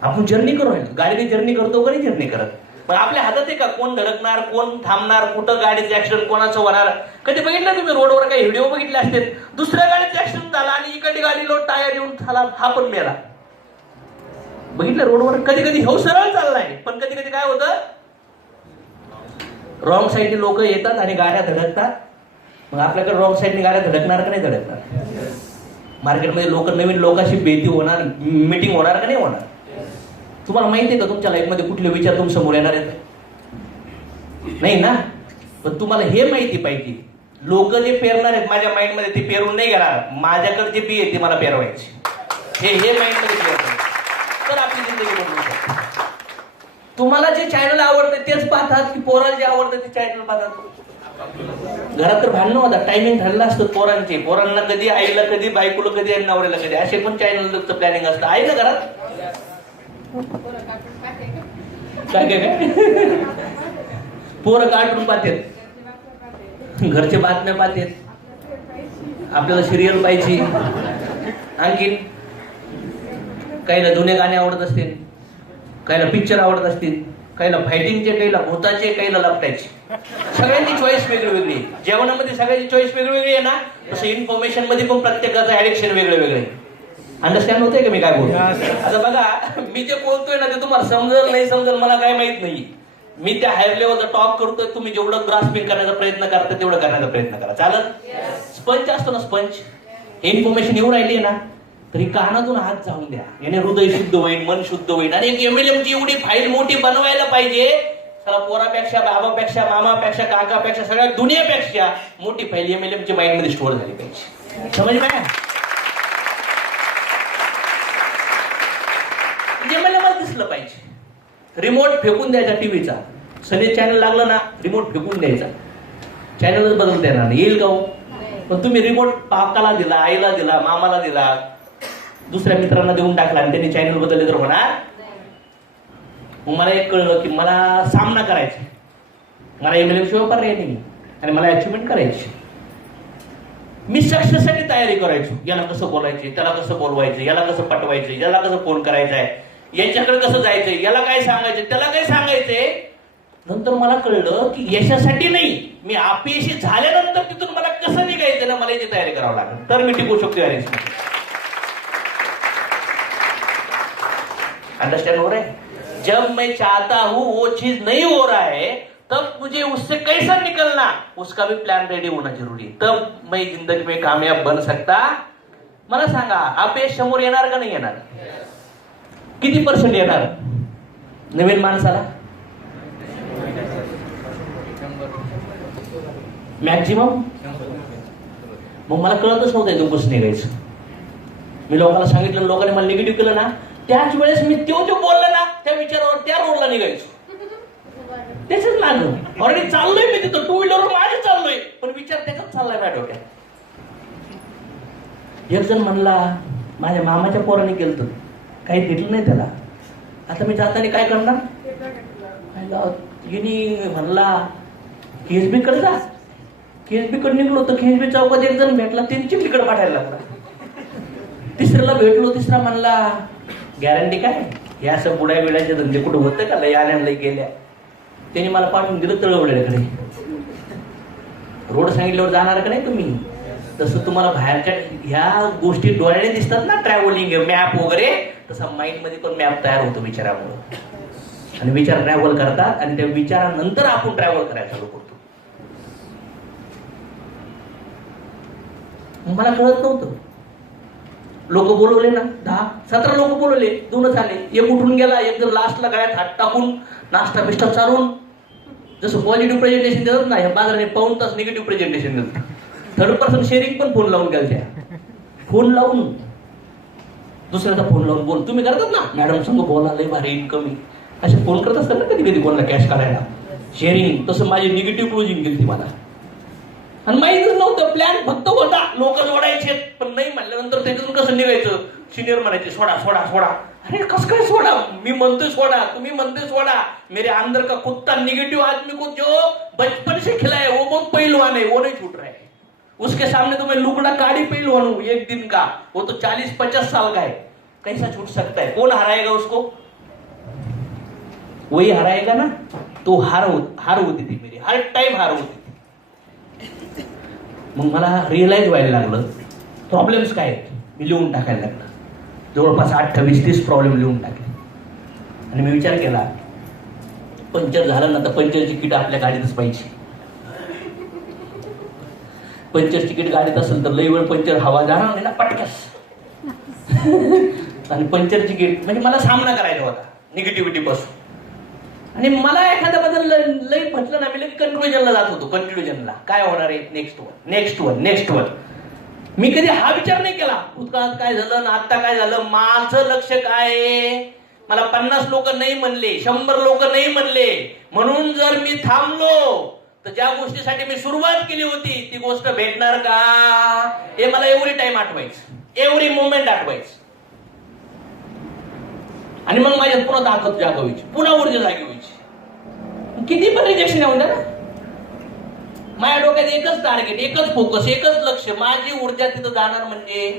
आपण जर्नी करू, गाडीने जर्नी करतो का नाही जर्नी करत? पण आपल्या हातात आहे का कोण धडकणार, कोण थांबणार, कुठं गाडीचं ऍक्सिडेंट कोणाचं होणार? कधी बघितलं तुम्ही रोडवर काही व्हिडिओ बघितले असते, दुसऱ्या गाडीचं ऍक्सिडेंट झाला आणि इकडे गाडीला टायर येऊन झाला, हा पण मेला. बघितलं रोडवर? कधी कधी हो सरळ चाललाय पण कधी कधी काय होतं, रॉंग साईडने लोक येतात आणि गाड्या धडकतात. मग आपल्याकडे रॉंग साईडने गाड्या धडकणार का नाही धडकणार? मार्केटमध्ये लोक नवीन लोकांशी भेटी होणार, मीटिंग होणार का नाही होणार? तुम्हाला माहिती आहे का तुमच्या लाईफमध्ये कुठले विचार तुम समोर येणार आहेत? नाही ना. पण तुम्हाला हे माहिती पाहिजे लोक जे पेरणार आहेत माझ्या माइंड मध्ये ते पेरून नाही घेणार. माझ्याकडे जे बी आहे ते मला पेरवायचे. हे माइंड मध्ये पेरणार तर आपली जिंदगी बदलू शकते. तुम्हाला जे चॅनल आवडतं तेच पाहतात की पोराला जे आवडतं ते चॅनल पाहतात? घरात तर भांडणं होतात, टायमिंग ठरलं असतं पोरांचे. पोरांना कधी आईला, कधी बायकोला, कधी नवऱ्याला, कधी असे पण चॅनलचं प्लॅनिंग असतं. आहे ना घरात? काय पोरं कार्टून पाहतात, घरचे बातम्या पाहतात, आपल्याला सिरियल पाहिजे. आणखी काहीला जुने गाणे आवडत असतील, काहीला पिक्चर आवडत असतील, काहीला फायटिंगचे, काहीला भूताचे, काहीला लपटायचे. सगळ्यांची चॉईस वेगळी. जेवणामध्ये सगळ्यांची चॉईस वेगळी आहे ना, तसं इन्फॉर्मेशन मध्ये पण प्रत्येकाचं ऍडिक्शन वेगळे. अंडरस्टँड होतंय का मी काय बोलतो? आता बघा मी जे बोलतोय ना ते तुम्हाला समजल नाही समजल मला काय माहित नाही. मी त्या हायर लेवलचा टॉक करतोय, तुम्ही जेवढं ग्रास्पिंग करण्याचा प्रयत्न करता तेवढं करण्याचा प्रयत्न करा. चालत? स्पंज असतो ना स्पंज, इन्फॉर्मेशन येऊ राहिली ना तरी कानातून हात जाऊन द्या. याने हृदय शुद्ध होईल, मन शुद्ध होईल. आणि एक MLM ची एवढी फाईल मोठी बनवायला पाहिजे, त्याला पोरापेक्षा, बाबापेक्षा, मामापेक्षा, काकापेक्षा, सगळ्या दुनियापेक्षा मोठी फाईल MLM ची माइंड मध्ये स्टोअर झाली पाहिजे. समज काय? मला दिसलं पाहिजे. रिमोट फेकून द्यायचा टीव्हीचा, सनी चॅनल लागलं ना रिमोट फेकून द्यायचा, चॅनलच बदलता येणार नाही. येईल का हो? पण तुम्ही रिमोट पाकाला दिला, आईला दिला, मामाला दिला, दुसऱ्या मित्रांना देऊन टाकला आणि त्यांनी चॅनल बदलले तर होणार. मग मला एक कळलं की मला सामना करायचा, मला एमएलए शिवाय पर्याय नाही आणि मला अचिव्हमेंट करायची. मी सक्सेससाठी तयारी करायचो. याला कसं बोलायचे, त्याला कसं बोलवायचं, याला कसं पटवायचं, याला कसं फोन करायचा आहे, यांच्याकडे कसं जायचंय, याला काय सांगायचं, त्याला काय सांगायचंय. नंतर मला कळलं की यशासाठी नाही, मी अपयशी झाल्यानंतर तिथून मला कसं निघायचं ना, मला याची तयारी करावं लागेल तर मी टिकू शकतो. अंडरस्टैंड हो रहा है? जब मैं चाहता हूं वो चीज नहीं हो रहा है, तब मुझे उससे कैसा निकलना, उसका भी प्लान रेडी होना जरूरी है. तब मैं जिंदगी में कामयाब बन सकता. मला सांगा, अपयश समोर येणार का नाही येणार? किती % येणार नवीन माणसाला? मॅक्झिमम. मग मला कळतच नव्हतं इथून कसं निघायचं. मी लोकांना सांगितलं, लोकांनी मला निगेटिव्ह केलं ना, त्याच वेळेस मी तो जो बोलला ना त्या विचारावर त्या रोडला निघायचो. त्याच लागलं. ऑलरेडी चाललोय मी तिथं, टू व्हीलरवर माझे चाललोय, पण विचार त्याचाच चाललाय माझ्या डोक्यात. एक जण म्हणला, माझ्या मामाच्या पोराने केलं, काही भेटलं नाही त्याला, आता मी जाताना काय करणार. म्हणला केसबी कडे जा. केसबी कडे निघलो तर केसबी चौकात एक जण भेटला, त्यांनी चिखलीकडे पाठायला लागला. तिसऱ्याला भेटलो, तिसरा म्हणला गॅरंटी काय, हे असं बुड्या बिड्याचे धंदे कुठं होतं का, लय आल्या लय गेल्या. त्यांनी मला पाठवून दिलं तळवड्याकडे. रोड सांगितल्यावर जाणार का नाही तुम्ही, तसं तुम्हाला बाहेरच्या ह्या गोष्टी डोळ्याने दिसतात ना, ट्रॅव्हलिंग मॅप वगैरे, तसं माइंड मध्ये पण मॅप तयार होतो विचारामुळे. आणि विचार ट्रॅव्हल करतात आणि त्या विचारानंतर आपण ट्रॅव्हल करायला चालू करतो. मला कळत नव्हतं. लोक बोलवले ना, 10-17 लोक बोलवले, 2च आले. एक उठून गेला, एक जर लास्टला गळ्यात हात टाकून नाश्ता बिष्टा चालून, जसं पॉझिटिव्ह प्रेझेंटेशन देतात ना, ह्या बाजाराने पाऊन तास निगेटिव्ह प्रेझेंटेशन देतात. 3rd पर्सन शेअरिंग पण फोन लावून गेल, त्या फोन लावून दुसऱ्याचा फोन लावून बोल. तुम्ही करतात ना, मॅडम संग बोला, लय भारी इन्कम आहे, असे फोन करत असतात ना कधी कधी कोणाला कॅश काढायला, शेअरिंग. तसं माझी निगेटिव्ह क्लोजिंग गेली मला आणि माहितीच नव्हतं. प्लॅन फक्त होता, लोक जोडायचे, पण नाही म्हणल्यानंतर त्याच्यातून कसं निघायचं. सिनियर म्हणायचे सोडा सोडा सोडा. अरे कसं काय सोडा, मी म्हणतोय सोडा, तुम्ही म्हणतोय सोडा. मेरे अंदर का कुत्ता निगेटिव्ह आदमी को जो बचपन से खिलाया वो बहुत पहलवान है, वो नहीं छूट रहा है. उसके सामने तो मैं लुगड़ा काड़ी पहलवान हूं एक दिन का, वो तो 40-50 साल का है, कैसा छूट सकता है. कौन हराएगा उसको, वही हराएगा ना. तो हार होती थी मेरी, हर टाइम हार होती थी. मग मला रिअलाइज व्हायला लागलं प्रॉब्लेम्स काय आहेत. मी लिहून टाकायला लागलं, जवळपास 28-30 प्रॉब्लेम लिहून टाकले. आणि मी विचार केला, पंक्चर झालं ना तर पंक्चरची किट आपल्या गाडीतच पाहिजे. पंक्चरची किट गाडीत असेल तर लई वेळ पंक्चर हवा जाणार नाही ना पटकस. आणि पंक्चरची किट म्हणजे मला सामना करायचा होता निगेटिव्हिटी पासून. आणि मला एखाद्याबद्दल लई म्हटलं ना, मी लगेच कन्क्लुजनला जात होतो. कन्क्लुजनला काय होणार आहे, नेक्स्ट वन. मी कधी हा विचार नाही केला भूतकाळात काय झालं ना आता काय झालं. माझं लक्ष काय आहे, मला 50 लोक नाही म्हणले, 100 लोक नाही म्हणले, म्हणून जर मी थांबलो तर ज्या गोष्टीसाठी मी सुरुवात केली होती ती गोष्ट भेटणार का, हे मला एव्हरी टाइम आठवायचं, एव्हरी मोमेंट आठवायचं. आणि मग माझ्यात पुन्हा ताकद जागवायची, पुन्हा ऊर्जा जागी व्हायची. किती पण रिजेक्शन येऊन द्या ना, माझ्या डोक्यात एकच टार्गेट, एकच फोकस, एकच लक्ष. माझी ऊर्जा तिथं जाणार म्हणजे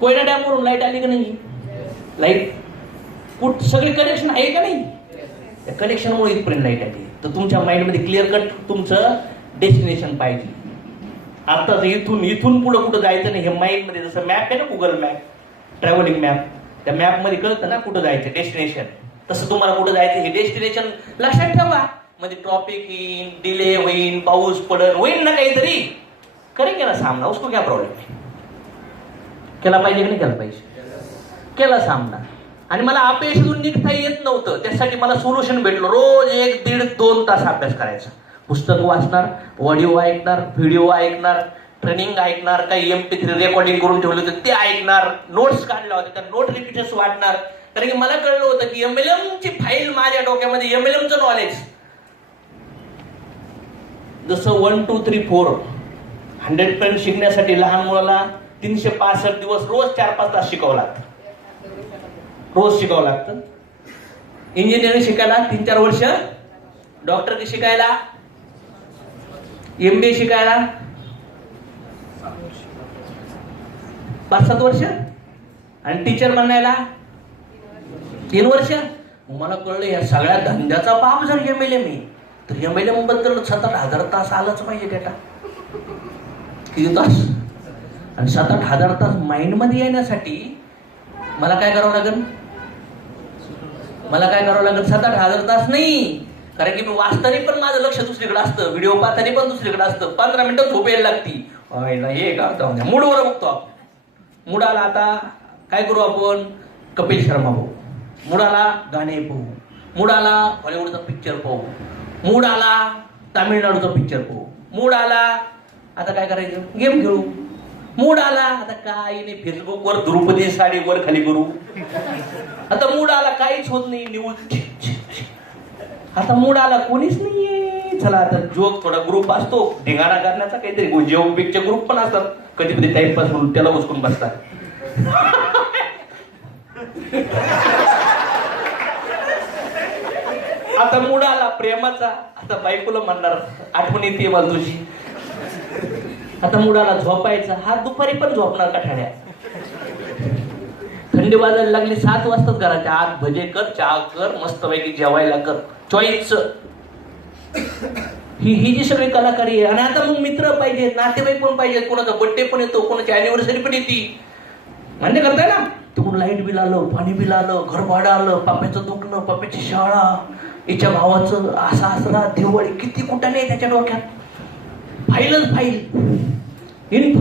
कोयना डॅमवरून लाईट आली का नाही, लाईट सगळे कनेक्शन आहे का नाही, त्या कनेक्शनमुळे इथपर्यंत लाईट आली. तर तुमच्या माइंडमध्ये क्लिअर कट तुमचं डेस्टिनेशन पाहिजे. आता इथून पुढे कुठं जायचं नाही, हे माइंडमध्ये जसं मॅप आहे ना, गुगल मॅप, ट्रॅव्हलिंग मॅप, त्या मॅप मध्ये कळतं ना कुठं जायचं डेस्टिनेशन. तसं तुम्हाला कुठं जायचं हे डेस्टिनेशन लक्षात ठेवा. म्हणजे ट्रॉफिक येईन, डिले होईन, पाऊस पडन, होईन ना काहीतरी, करेंगे ना सामना, उसको क्या प्रॉब्लेम है. केला पाहिजे की नाही केला पाहिजे, केला सामना. आणि मला अपयशातून निघता येत नव्हतं, त्यासाठी मला सोल्युशन भेटलं. रोज 1-1.5-2 तास अभ्यास करायचा, पुस्तक वाचणार, ऑडिओ ऐकणार, व्हिडिओ ऐकणार, ट्रेनिंग ऐकणार, काही MP3 रेकॉर्डिंग करून ठेवलं होतं ते ऐकणार, नोट्स काढल्या होत्या त्या नोट रिपीटर्स वाटणार. कारण की मला कळलं होतं की MLM ची फाईल माझ्या डोक्यामध्ये, MLM चं नॉलेज जसं 1, 2, 3, 4 100% शिकण्यासाठी लहान मुलाला 365 दिवस रोज 4-5 तास शिकावं लागतं. रोज शिकावं लागतं. इंजिनिअरिंग शिकायला 3-4 वर्ष, डॉक्टर शिकायला, MBA शिकायला 5-7 वर्ष, आणि टीचर बनायला 3 वर्ष. मला कळलं या सगळ्या धंद्याचा बाप जर MLA मी, तर MLA बद्दल 7-8 तास आलंच पाहिजे डेटा. किती तास? आणि 7-8 तास माइंड मध्ये येण्यासाठी मला काय करावं लागेल? 7-8 तास नाही, कारण की मी वाचताना पण माझं लक्ष दुसरीकडे असतं, व्हिडिओ पाहताना पण दुसरीकडे असतं. 15 मिनिटं झोप यायला लागती. हे का मूडवर बघतो आपण. मुडाला आता काय करू आपण? कपिल शर्मा पाहू, मुडाला गाणे पाहू, मुडाला हॉलिवूडचा पिक्चर पाहू, मुडाला तामिळनाडूचा पिक्चर पाहू, मुडाला आता काय करायचं? गेम खेळू. मूड आला आता काही नाही, फेसबुकवर द्रौपदी साडी वर खाली करू. आता मूड आला काहीच होत नाही, न्यूज. आता मूड आला कोणीच नाहीये, चला आता जोक थोडा ग्रुप असतो ढिंगाणा करण्याचा, काहीतरी जेवणचे ग्रुप पण असतात कधी कधी टाइमपास म्हणून, त्याला उचकून बसतात. आता मूड आला प्रेमाचा, आता बायकोला म्हणणार आठवण येते मला तुझी. आता मुडाला झोपायचा, हा दुपारी पण झोपणार कठाड्या. थंडी वाजायला लागली 7 वाजताच घराच्या आत भजे कर, चहा कर, मस्तपैकी जेवायला कर, चॉईस. ही जी सगळी कलाकारी आहे. आणि आता मग मित्र पाहिजे, नातेवाईक पण पाहिजे, कोणाचा बर्थडे पण येतो, कोणाची अॅनिव्हर्सरी पण येते. मान्य करताय ना? तिकडून लाईट बिल आलं, पाणी बिल आलं, घर भाडं आलं, पाप्याचं दुखणं, पाप्याची शाळा, हिच्या भावाचं असा असणार, दिवाळी, किती कुठाने आहे त्याच्या डोक्यात. फाईलच फाईल.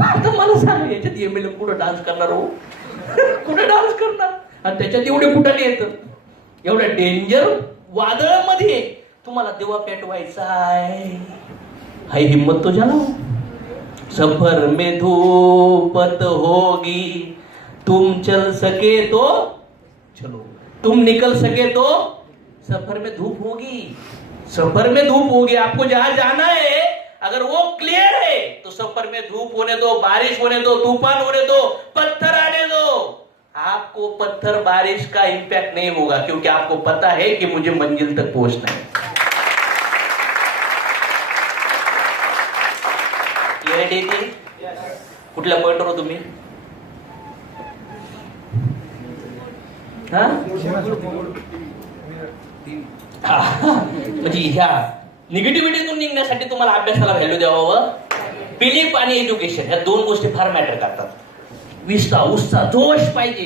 आता मला सांग, याच्यात MLA कुठं डान्स करणार हो? कुठे डान्स करणार? आणि त्याच्यात एवढे कुठाने येतं, एवढ्या डेंजर वादळामध्ये तुम्हाला देवा पेटवायचा आहे. हाय हिम्मत तो झाला. सफर में धूपत होगी, तुम चल सके तो चलो, तुम निकल सके तो सफर में धूप होगी. सफर में धूप होगी. आपको जहां जाना है अगर वो क्लियर है तो सफर में धूप होने दो, बारिश होने दो, तूफान होने दो, पत्थर आने दो. आपको पत्थर बारिश का इंपैक्ट नहीं होगा, क्योंकि आपको पता है कि मुझे मंजिल तक पहुंचना है. क्लियरिटी येते? कुठल्या पॉइंटवर हो तुम्ही? म्हणजे ह्या निगेटिव्हिटीतून निघण्यासाठी तुम्हाला अभ्यासाला व्हॅल्यू द्यावं. बिलीफ आणि एज्युकेशन ह्या 2 गोष्टी फार मॅटर करतात. उत्साह, जोश पाहिजे,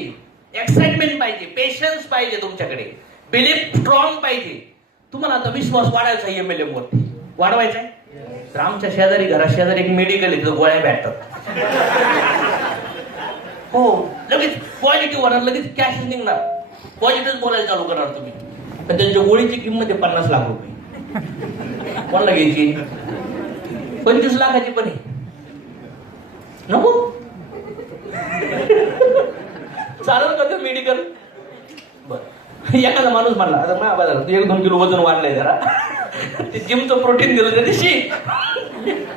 एक्साइटमेंट पाहिजे, पेशन्स पाहिजे तुमच्याकडे, बिलीफ स्ट्रॉंग पाहिजे. तुम्हाला आता विश्वास वाढायचा MLA वरती, वाढवायचा आहे. तर आमच्या शेजारी, घराशेजारी एक मेडिकल आहे, तिथं गोळ्या भेटतात. हो, लगेच पॉझिटिव्ह होणार, लगेच कॅश निघणार, पॉझिटिव्ह बोलायला चालू करणार तुम्ही. तर त्यांच्या गोळीची किंमत आहे 50 लाख रुपये. कोणाला घ्यायची? 25 लाखाची पण आहे. नको चालत का ते मेडिकल? बर, एखादा माणूस म्हणला आता माझ्या बाजारात 1-2 किलो वजन वाढलंय जरा, ते जिमचं प्रोटीन दिलं त्या दिवशी,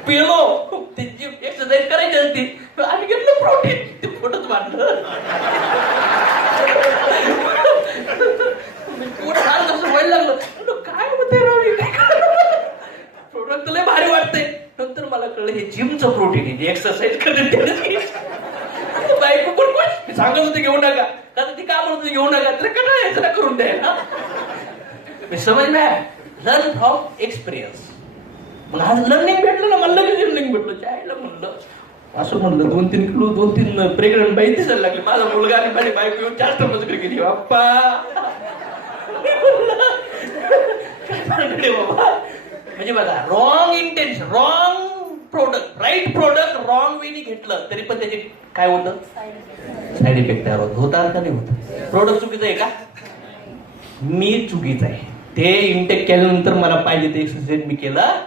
पिलो, ते जिम एक्सरसाइज करायची असती, आम्ही घेतलं प्रोटीन, ते पोटच वाढलं. लागलं काय होते प्रोडक्ट लय भारी वाटतंय. नंतर मला कळलं हे जिमचं प्रोटीन आहे, एक्सरसाइज करते. बायको पण सांगत होते घेऊ नका, कारण ती काय म्हणत होती घेऊ नका, तर कंटाळा यायचं ना करून द्यायला. समज नाही, लर्न फ्रॉम एक्सपिरियन्स. मग आज लर्निंग भेटलं ना, मला लगेच लर्निंग भेटलं. चायला म्हणलं असं म्हणलं 2-3 किलो 2-3 प्रेग्नंट बाई दिसायला लागली. माझा मुलगा आणि माझी बायको येऊन 4 टर्मच गेली. बाप्पा बाबा, म्हणजे बघा, wrong intention, wrong product, right product wrong वेनी घेतलं तरी पण त्याचे काय होतं? साईड इफेक्ट तयार होतात का नाही होत? प्रोडक्ट चुकीचं आहे का? मी चुकीचं आहे. ते इंटेक केल्यानंतर मला पाहिजे ते एक्सरसाइज मी केलं.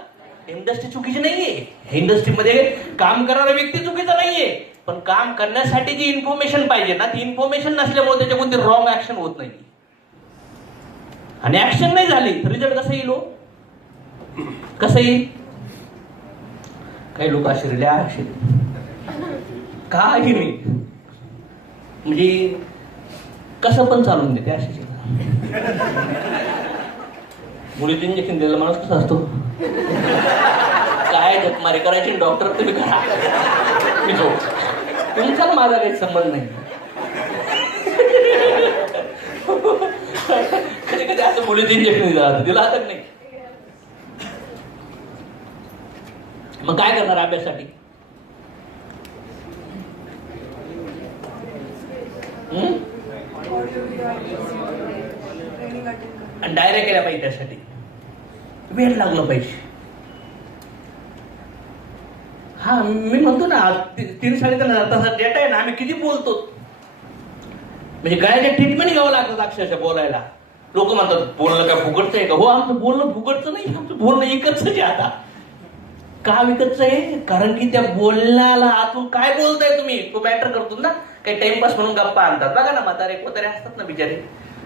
इंडस्ट्री चुकीची नाहीये, इंडस्ट्रीमध्ये काम करणारा व्यक्ती चुकीचा नाहीये, पण काम करण्यासाठी जी इन्फॉर्मेशन पाहिजे ना, ती इन्फॉर्मेशन नसल्यामुळे त्याच्यामध्ये रॉंग ऍक्शन होत नाही. आणि ऍक्शन नाही झाली तर रिझल्ट कसं येईल? कसं येईल? काही लोक असे रिलॅक्स काही नाही, म्हणजे कसं पण चालून देते असे. मुलीचं इंजेक्शन दिलेला माणूस कसा असतो, काय झकमारी करायची डॉक्टर तुम्ही करा, मी जाऊ, तुमचा माझा काही संबंध नाही. कधी कधी असं मुलीचं इंजेक्शन दिलं आता नाही. मग काय करणार अभ्यासासाठी? आणि डायरेक्ट केल्या पाहिजे, त्यासाठी वेळ लागला पाहिजे. हा मी म्हणतो ना, 3-3.5 तासाचा डेटा आहे ना, आम्ही किती बोलतो, म्हणजे गळ्याचे ट्रीटमेंट घ्यावं लागतात अक्षरशः बोलायला. लोक म्हणतात बोलणं काय फुकटचं आहे का? हो, आमचं बोलणं फुकटचं नाही, आमचं बोलणं एकच आहे. आता का विकतच आहे? कारण की त्या बोलण्याला आतून काय बोलताय तुम्ही तो मॅटर करतो ना. काही टाइमपास म्हणून गप्पा आणतात बघा ना, म्हातारे कोतारे असतात ना बिचारे,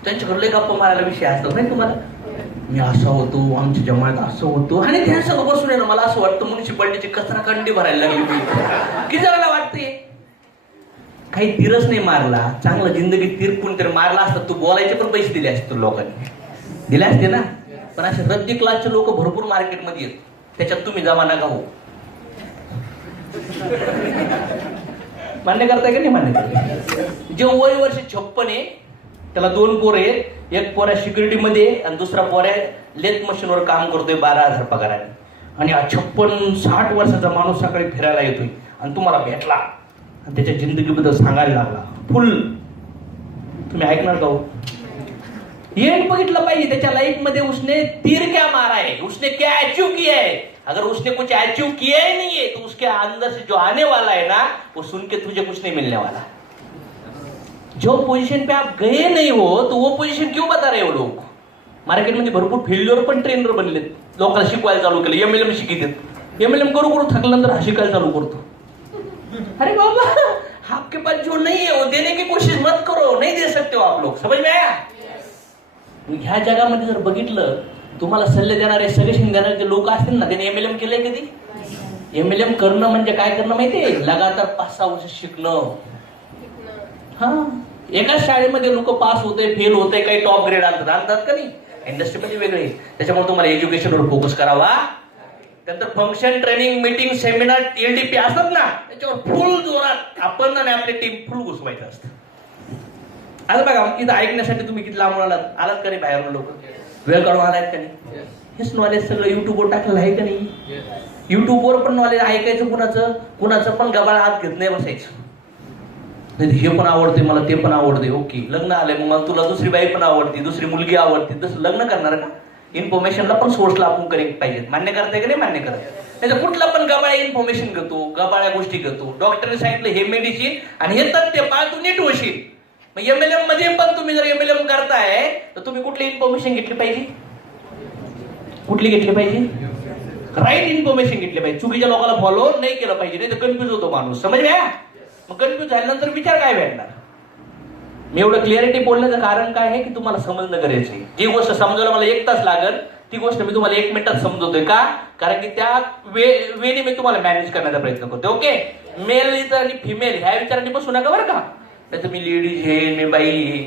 त्यांच्याकडले गप्पा मारायला विषय असतात नाही तुम्हाला. मी असा होतो, आमच्या जमात असं होतो, आणि त्या सगळं बसून आहे ना, मला असं वाटतं म्युनिसिपालिटीची कचरा कंडी भरायला लागली मी. किती जणांना वाटते काही तीरच नाही मारला, चांगलं जिंदगीत तीर कोणतरी मारला असतं, तू बोलायचे पण पैसे दिले असते लोकांनी, दिले असते ना. पण असे रद्दी क्लासचे लोक भरपूर मार्केटमध्ये येत, त्याच्यात तुम्ही जमा नका हो. मान्य करताय का नाही मान्य करताय? जे वय वर्ष 56 आहे, त्याला 2 पोरं आहेत, एक पोऱ्या सिक्युरिटी मध्ये आणि दुसरा पोऱ्या लेथ मशीनवर काम करतोय 12,000 पगाराने. आणि 56-60 वर्षाचा माणूस सकाळी फिरायला येतोय आणि तुम्हाला भेटला आणि त्याच्या जिंदगीबद्दल सांगायला लागला फुल, तुम्ही ऐकणार का हो? एंड बघितलं पाहिजे त्याच्या लाइफ मध्ये. उसने तीर क्या मारा है, उसने क्या अचीव किया है. अगर उसने कुछ अचीव किया ही नहीं है तो उसके अंदर से जो आने वाला है ना, वो सुन के तुझे कुछ नहीं मिलने वाला. जो पोजीशन पे आप गए नहीं हो तो वो पोजीशन क्यों बता रहे हो लोग. मार्केटमध्ये भरपूर फेल्युअर पण ट्रेनर बनले, लोकांना शिकवायला चालू केलं, MLM शिकवतात. MLM करू थकल्यानंतर हा शिकायला चालू करतो. अरे बाबा, आपके पास जो नहीं है वो देने की कोशिश मत करो, नहीं दे सकते हो आप लोग, समझ में आया. ह्या जगामध्ये जर बघितलं, तुम्हाला सल्ले देणारे, सजेशन देणारे जे लोक असतील ना, त्यांनी MLM केलंय कधी? MLM करणं म्हणजे काय करणं माहितीये? लगातार 5-6 वर्ष शिकणं. हा, एकाच शाळेमध्ये लोक पास होते, फेल होते, काही टॉप ग्रेड आणतात का नाही. इंडस्ट्रीमध्ये वेगळे, त्याच्यामुळे तुम्हाला एज्युकेशनवर फोकस करावा. त्यानंतर function, training, meeting, seminar, LDP असतात ना, त्याच्यावर फुल जोरात आपण आणि आपली टीम फुल घुसवायचं असतं. आता बघा, इथं ऐकण्यासाठी तुम्ही किती लांबून आलात का नाही? बाहेरून लोक वेळ काढून आलात का नाही? हेच नॉलेज सगळं युट्यूबवर टाकलेलं आहे का नाही? युट्यूबवर पण नॉलेज ऐकायचं, कुणाचं पण गबाळ हात घेत नाही बसायचं. हे पण आवडते मला, ते पण आवडते, ओके. लग्न आलंय, मग तुला दुसरी बाई पण आवडते, दुसरी मुलगी आवडते, तसं लग्न करणार का? इन्फॉर्मेशनला पण सोर्सला आपण करेक्ट पाहिजे. मान्य करताय का नाही? मान्य करताय. त्याचं कुठला पण गबाळ्या इन्फॉर्मेशन घेतो, गबाळ्या गोष्टी घेतो. डॉक्टरने सांगितलं हे मेडिसिन आणि हे तथ्य पाळ, तू नीट होशील. मग MLM मध्ये पण तुम्ही जर MLM करताय तर तुम्ही कुठली इन्फॉर्मेशन घेतली पाहिजे? कुठली घेतली पाहिजे? राईट इन्फॉर्मेशन घेतली पाहिजे. चुकीच्या लोकांना फॉलो नाही केलं पाहिजे, नाही तर कन्फ्युज होतो माणूस, समज घ्या. मग कन्फ्युज झाल्यानंतर विचार काय भेटणार? मी एवढं क्लिअरिटी बोलण्याचं कारण काय आहे की तुम्हाला समजणं गरजेचं आहे. जी गोष्ट समजायला मला 1 तास लागल, ती गोष्ट मी तुम्हाला 1 मिनिटात समजवतोय. का? कारण की त्या वेने मी तुम्हाला मॅनेज करण्याचा प्रयत्न करतो. ओके, मेल आणि फिमेल ह्या विचारांनी बसू नका बरं का. त्याचं मी लेडीज हे, मी बाई हे,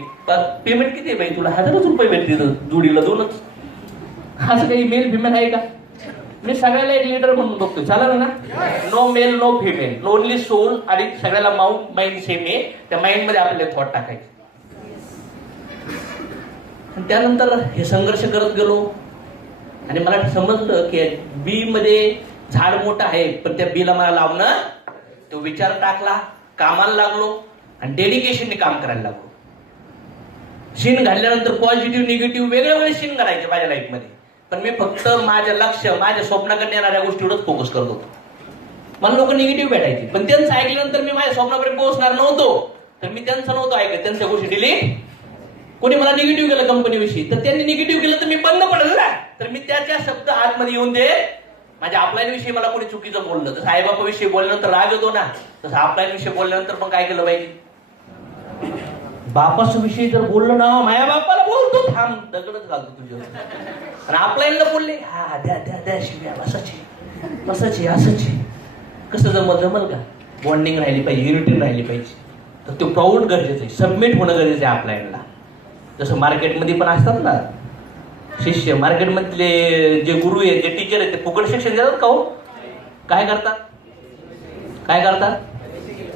पेमेंट किती आहे बाई तुला? 1000च रुपये भेटते जोडीला 2च. असं काही मेल फिमेल आहे का? मी सगळ्याला एक लीडर म्हणून बघतो, चालेल ना? No male no female, only soul. आणि सगळ्याला माइंड सेम आहे, त्या माइंड मध्ये आपल्याला थॉट टाकायचे. त्यानंतर हे संघर्ष करत गेलो आणि मला समजलं की बी मध्ये झाड मोठं आहे, पण त्या बीला मला लावणं, तो विचार टाकला, कामाला लागलो आणि डेडिकेशनने काम करायला लागलो. शीन घातल्यानंतर पॉझिटिव्ह निगेटिव्ह वेगळे शीन घालायचे माझ्या लाईफ मध्ये, पण मी फक्त माझ्या लक्ष, माझ्या स्वप्नाकडे येणाऱ्या गोष्टीवरच फोकस करत होतो. मला लोक निगेटिव्ह भेटायचे, पण त्यांचं ऐकल्यानंतर मी माझ्या स्वप्नाकडे पोहोचणार नव्हतो, तर मी त्यांचं नव्हतं ऐकत, त्यांच्या गोष्टी डिलीट. कोणी मला निगेटिव्ह केलं कंपनीविषयी, तर त्यांनी निगेटिव्ह केलं तर मी बंद पडेल ना, तर मी त्याच्या शब्द आतमध्ये येऊन दे. माझ्या अपलाईन विषयी मला कोणी चुकीचं बोललं, तसं आईबापा विषयी बोलल्यानंतर राग येतो ना, तसं अपलाईन विषयी बोलल्यानंतर पण काय केलं पाहिजे? बापास विषयी जर बोललो ना, माझ्या बापाला बोलतो, थांब दगडच घालतो तुझ्यावर. आणि अपलाईनला बोलले, हा द्या द्या द्या शिव्या, असंच आहे असंच आहे. कसं जमल का? बॉन्डिंग राहिली पाहिजे, युनिटी राहिली पाहिजे. तर ते प्राऊड गरजेचं आहे, सबमिट होणं गरजेचं आहे आपल्या यांना. जसं मार्केटमध्ये पण असतात ना शिष्य, मार्केटमधले जे गुरु आहेत, जे टीचर आहेत, ते फुकट शिक्षण देतात का हो? काय करतात?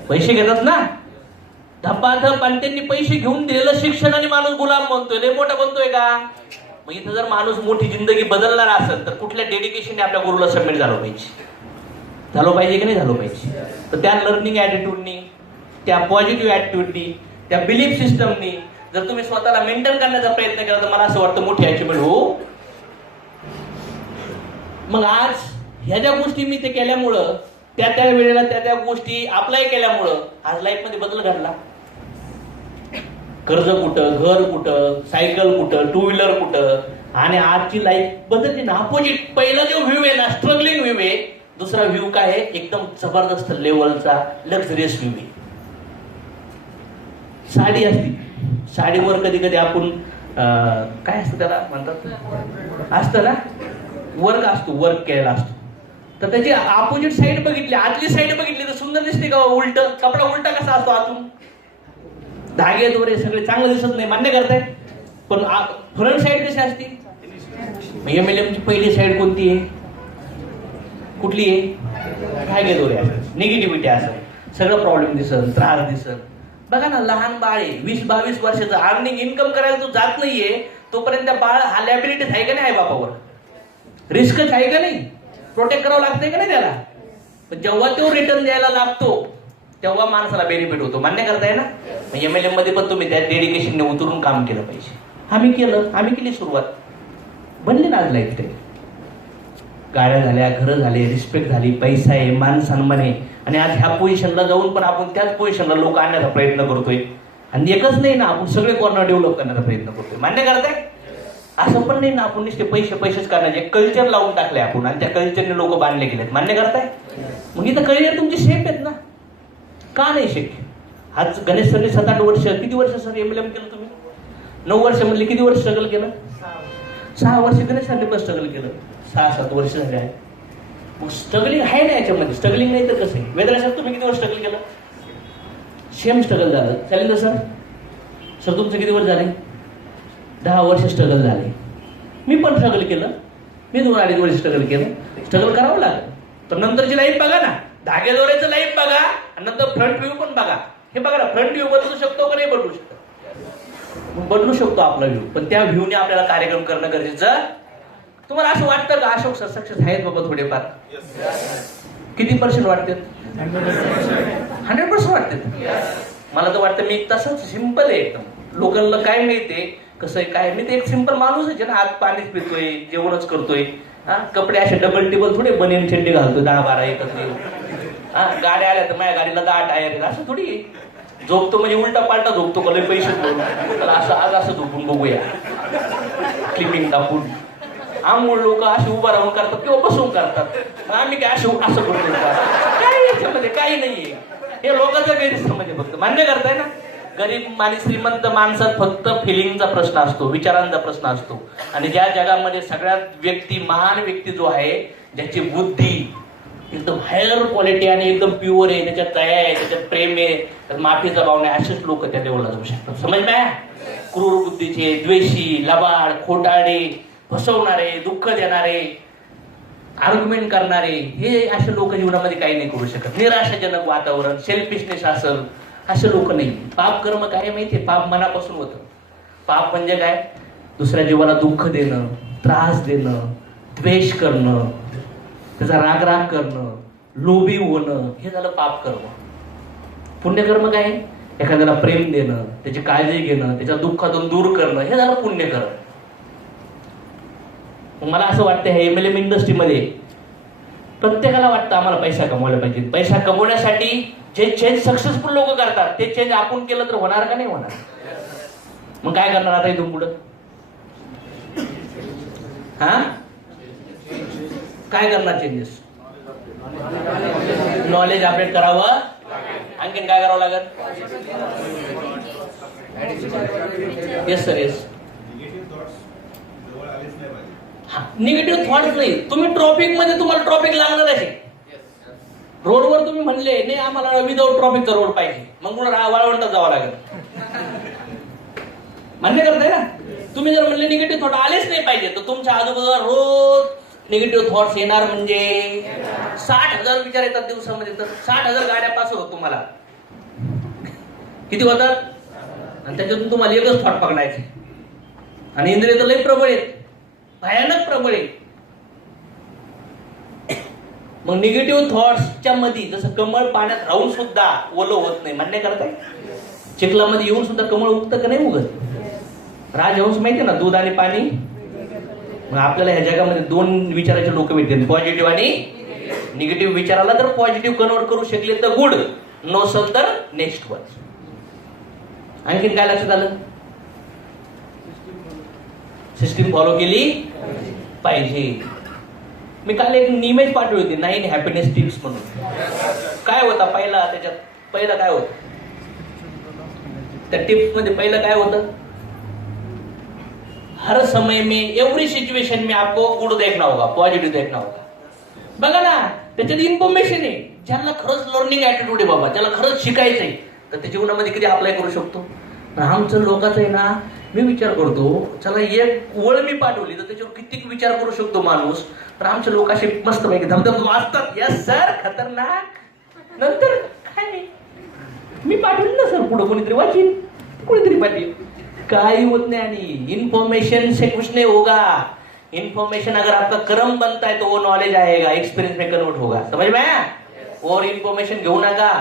पैसे घेतात ना धपाधप, आणि त्यांनी पैसे घेऊन दिलेलं शिक्षण आणि माणूस गुलाम बनतोय, लय मोठा बनतोय का? मग इथं जर माणूस मोठी जिंदगी बदलणार असेल तर कुठल्या डेडिकेशनने आपल्या गुरुला सबमिट झालं पाहिजे की नाही झालं पाहिजे? तर त्या लर्निंग ॲटिट्यूडनी, त्या पॉझिटिव्ह ॲटिट्यूडनी, त्या बिलीफ सिस्टमनी जर तुम्ही स्वतःला मेंटेन करण्याचा प्रयत्न केला तर मला असं वाटतं मोठी अचिव्हमेंट हो. मग आज ह्या ज्या गोष्टी मी ते केल्यामुळं, त्या वेळेला त्या गोष्टी अप्लाय केल्यामुळं आज लाईफमध्ये बदल घडला. कर्ज कुठं, घर कुठं, सायकल कुठं, टू व्हीलर कुठं, आणि आजची लाईफ बदलली ना. अपोजिट पहिला जो व्ह्यू आहे ना, स्ट्रगलिंग व्ह्यू आहे. दुसरा व्ह्यू काय आहे? एकदम जबरदस्त लेवलचा लक्झरियस व्ह्यू आहे. साडी असती, साडीवर कधी कधी आपण काय असतं त्याला म्हणतात, असतं ना वर्क असतो, वर्क केलेला असतो. तर त्याची अपोजिट साईड बघितली, आतली साईड बघितली तर सुंदर दिसते का? उलट कपडा उलटा कसा असतो आतून, धागे दोरे सगळे चांगलं दिसत नाही, मान्य करताय. पण फ्रंट साईड कशी असते? MLM ची पहिली साईड कोणती आहे? कुठली आहे? धागे दोरे असत, निगेटिव्हिटी असत, सगळं प्रॉब्लेम दिसत, त्रास दिसत. बघा ना, लहान बाळ आहे 20-22 वर्षाचं, अर्निंग इन्कम करायला तो जात नाहीये, तोपर्यंत बाळ हा लॅबिलिटी आहे का नाही आई बापावर? रिस्कच आहे का नाही? प्रोटेक्ट करावं लागतंय का नाही त्याला? पण जेव्हा तो रिटर्न द्यायला लागतो तेव्हा माणसाला बेनिफिट होतो, मान्य करताय ना? MLM मध्ये पण तुम्ही त्या डेडिकेशनने उतरून काम केलं पाहिजे. आम्ही केली सुरुवात, बनली ना आज लाईफस्टाईल. गाड्या झाल्या, घरं झाले, रिस्पेक्ट झाली, पैसा आहे, मान सन्मान आहे, आणि आज ह्या पोझिशनला जाऊन पण आपण त्याच पोझिशनला लोक आणण्याचा प्रयत्न करतोय. आणि एकच नाही ना, आपण सगळे कॉर्नर डेव्हलप करण्याचा प्रयत्न करतोय, मान्य करताय? असं पण नाही ना आपण नुसते पैसेच करण्याचे कल्चर लावून टाकले आपण, आणि त्या कल्चरने लोक बांधले गेलेत, मान्य करताय? मग इथं करिअर तुमची सेफ आहेत ना, का नाही शक्य? आज गणेश सरने 7-8 वर्ष, किती वर्ष सर MLM केलं तुम्ही? 9 वर्ष मधले किती वर्ष स्ट्रगल केलं? 6 वर्ष गणेश सरने पण स्ट्रगल केलं, 6-7 वर्ष झाले आहे. मग स्ट्रगलिंग आहे ना याच्यामध्ये, स्ट्रगलिंग नाही तर कसं आहे? वेदरा सर तुम्ही किती वर्ष स्ट्रगल केलं? सेम स्ट्रगल झालं. चालेल सर तुमचं किती वर्ष झाले? 10 वर्ष स्ट्रगल झाले. मी पण स्ट्रगल केलं, मी 2-2.5 वर्ष स्ट्रगल केलं. स्ट्रगल करावं लागलं. तर नंतरची लाईफ बघा ना, धागे दोऱ्याचं लाईफ बघा, आणि नंतर फ्रंट व्ह्यू पण बघा. हे बघा ना, फ्रंट व्ह्यू बदलू शकतो का नाही बदलू शकतो? बदलू शकतो आपला व्ह्यू, पण त्या व्ह्यूने आपल्याला कार्यक्रम करणं गरजेचं. तुम्हाला असं वाटतं का अशोक सर सक्सेस आहेत बाबा थोडेफार? किती % वाटते? 100% वाटते. मला तर वाटतं मी तसंच सिंपल आहे एकदम. लोकांना काय मिळते, कसं आहे काय, मी ते एक सिंपल माणूस आहे ना, आज पाणीच पितोय, जेवणच करतोय, कपडे असे डबल टेबल थोडे बनियन चड्डी घालतोय 10-12 एकत्र. गाड्या आल्या तर माझ्या गाडीला 10 टायर आहेत, असं थोडी. झोपतो म्हणजे उलटा पालटा झोपतो का, लय पैसे त्याला असं आज असं झोपून बघूया, क्लिपिंग टाकून. आमूळ लोक असे उभा राहून करतात किंवा बसून करतात, आम्ही काय असं करतो काय? याच्यामध्ये काही नाहीये. हे लोकांचं गैरसमज आहे फक्त, मान्य करताय ना? गरीब आणि श्रीमंत माणसात फक्त फिलिंगचा प्रश्न असतो, विचारांचा प्रश्न असतो. आणि ज्या जगामध्ये सगळ्यात महान व्यक्ती जो आहे, ज्याची बुद्धी एकदम हायर क्वालिटी आणि एकदम प्युअर आहे, त्याच्यात दया आहे, त्याच्यात प्रेम आहे, त्यात माफीचा भाव नाही, असेच लोक त्या लेवलला जाऊ शकतात. समज नाही? क्रूर बुद्धीचे, द्वेषी, लबाड, खोटारडे, फसवणारे, दुःख देणारे, आर्ग्युमेंट करणारे, हे असे लोक जीवनामध्ये काही नाही करू शकत. निराशाजनक वातावरण, सेल्फिशनेस असेल, असे लोक नाही. पाप कर्म काय माहितीये? पाप मनापासून होतं. पाप म्हणजे काय? दुसऱ्या जीवाला दुःख देणं, त्रास देणं, द्वेष करणं, त्याचा राग करणं, लोभी होणं, हे झालं पाप कर्म. पुण्यकर्म काय? एखाद्याला प्रेम देणं, त्याची काळजी घेणं, त्याच्या दुःखातून दूर करणं, हे झालं पुण्यकर्म. मला असं वाटतं हे MLM इंडस्ट्रीमध्ये प्रत्येकाला वाटतं आम्हाला पैसा कमवायला पाहिजे. पैसा कमवण्यासाठी जे चेंज सक्सेसफुल लोक करतात ते चेंज आपण केलं तर होणार का नाही होणार? मग काय करणार आता इथून पुढं? काय करणार चेंजेस? नॉलेज अपडेट करावं. आणखीन काय करावं लागेल? Yes sir, yes. Negative thoughts नाही. तुम्ही ट्रॉपिक मध्ये, तुम्हाला ट्रॉपिक लागणार आहे. रोडवर तुम्ही म्हणले नाही आम्हाला विदाऊट ट्रॉफिकचा रोड पाहिजे, मग पुन्हा वाळवंटात जावं लागेल. मान्य करताय ना? तुम्ही जर म्हणले निगेटिव्ह थॉट आलेच नाही पाहिजे, तर तुमच्या आजूबाजूला रोज निगेटिव्ह थॉट्स येणार. म्हणजे 60,000 विचार येतात दिवसामध्ये, तर 60,000 गाड्या पास होतात तुम्हाला. किती होतात? आणि त्याच्यातून तुम्हाला एकच थॉट पकडायचे. आणि इंद्रिय तर लय प्रबळ आहेत, भयानक प्रबळ आहे. मग निगेटिव्ह थॉट्सच्या मध्ये जसं कमळ पाण्यात राहून सुद्धा ओलं होत नाही, मान्य करताय? चिखलामध्ये येऊन सुद्धा कमळ उगतं का नाही उगत? राजहंस माहितीये ना, दूध आणि पाणी. मग आपल्याला ह्या जगामध्ये 2 विचाराचे लोक भेटतील, पॉझिटिव्ह आणि निगेटिव्ह. विचाराला जर पॉझिटिव्ह कन्वर्ट करू शकले तर गुड, नसेल तर नेक्स्ट वन. आणखीन काय लक्षात आलं? सिस्टीम फॉलो केली पाहिजे. मी काल एक इमेज पाठवली होती, 9 हॅपीनेस टिप्स म्हणून. काय होता पहिला? त्याच्यात पहिलं काय होतं त्या टिप्स मध्ये? पहिलं काय होतं? हर समय में एवरी सिचुएशन में आपको गुड देखना होगा, पॉझिटिव्ह देखना होगा. बघा ना, त्याच्यात इन्फॉर्मेशन आहे. ज्यांना खरंच लर्निंग ऍटिट्यूड आहे बाबा, ज्याला खरंच शिकायचंय, तर त्या जीवनामध्ये कधी अप्लाय करू शकतो. पण आमचं लोकांचं आहे ना, मी विचार करतो चला एक ओळ मी पाठवली तर त्याच्यावर किती विचार करू शकतो माणूस. तर आमचे लोक असे मस्त पैकी धबधब वाचतात, यस सर खतरनाक, नंतर काय नाही मी पाठवलं ना सर, पुढे कोणीतरी वाचीन, कोणीतरी पाठील, काही होत नाही. आणि इन्फॉर्मेशन से कुछ नहीं होगा. इन्फॉर्मेशन अगर आपका कर्म बनता है तो वो नॉलेज आएगा, एक्सपीरियंस में कन्वर्ट होगा. समझ में आया? और इन्फॉर्मेशन घेऊ नका.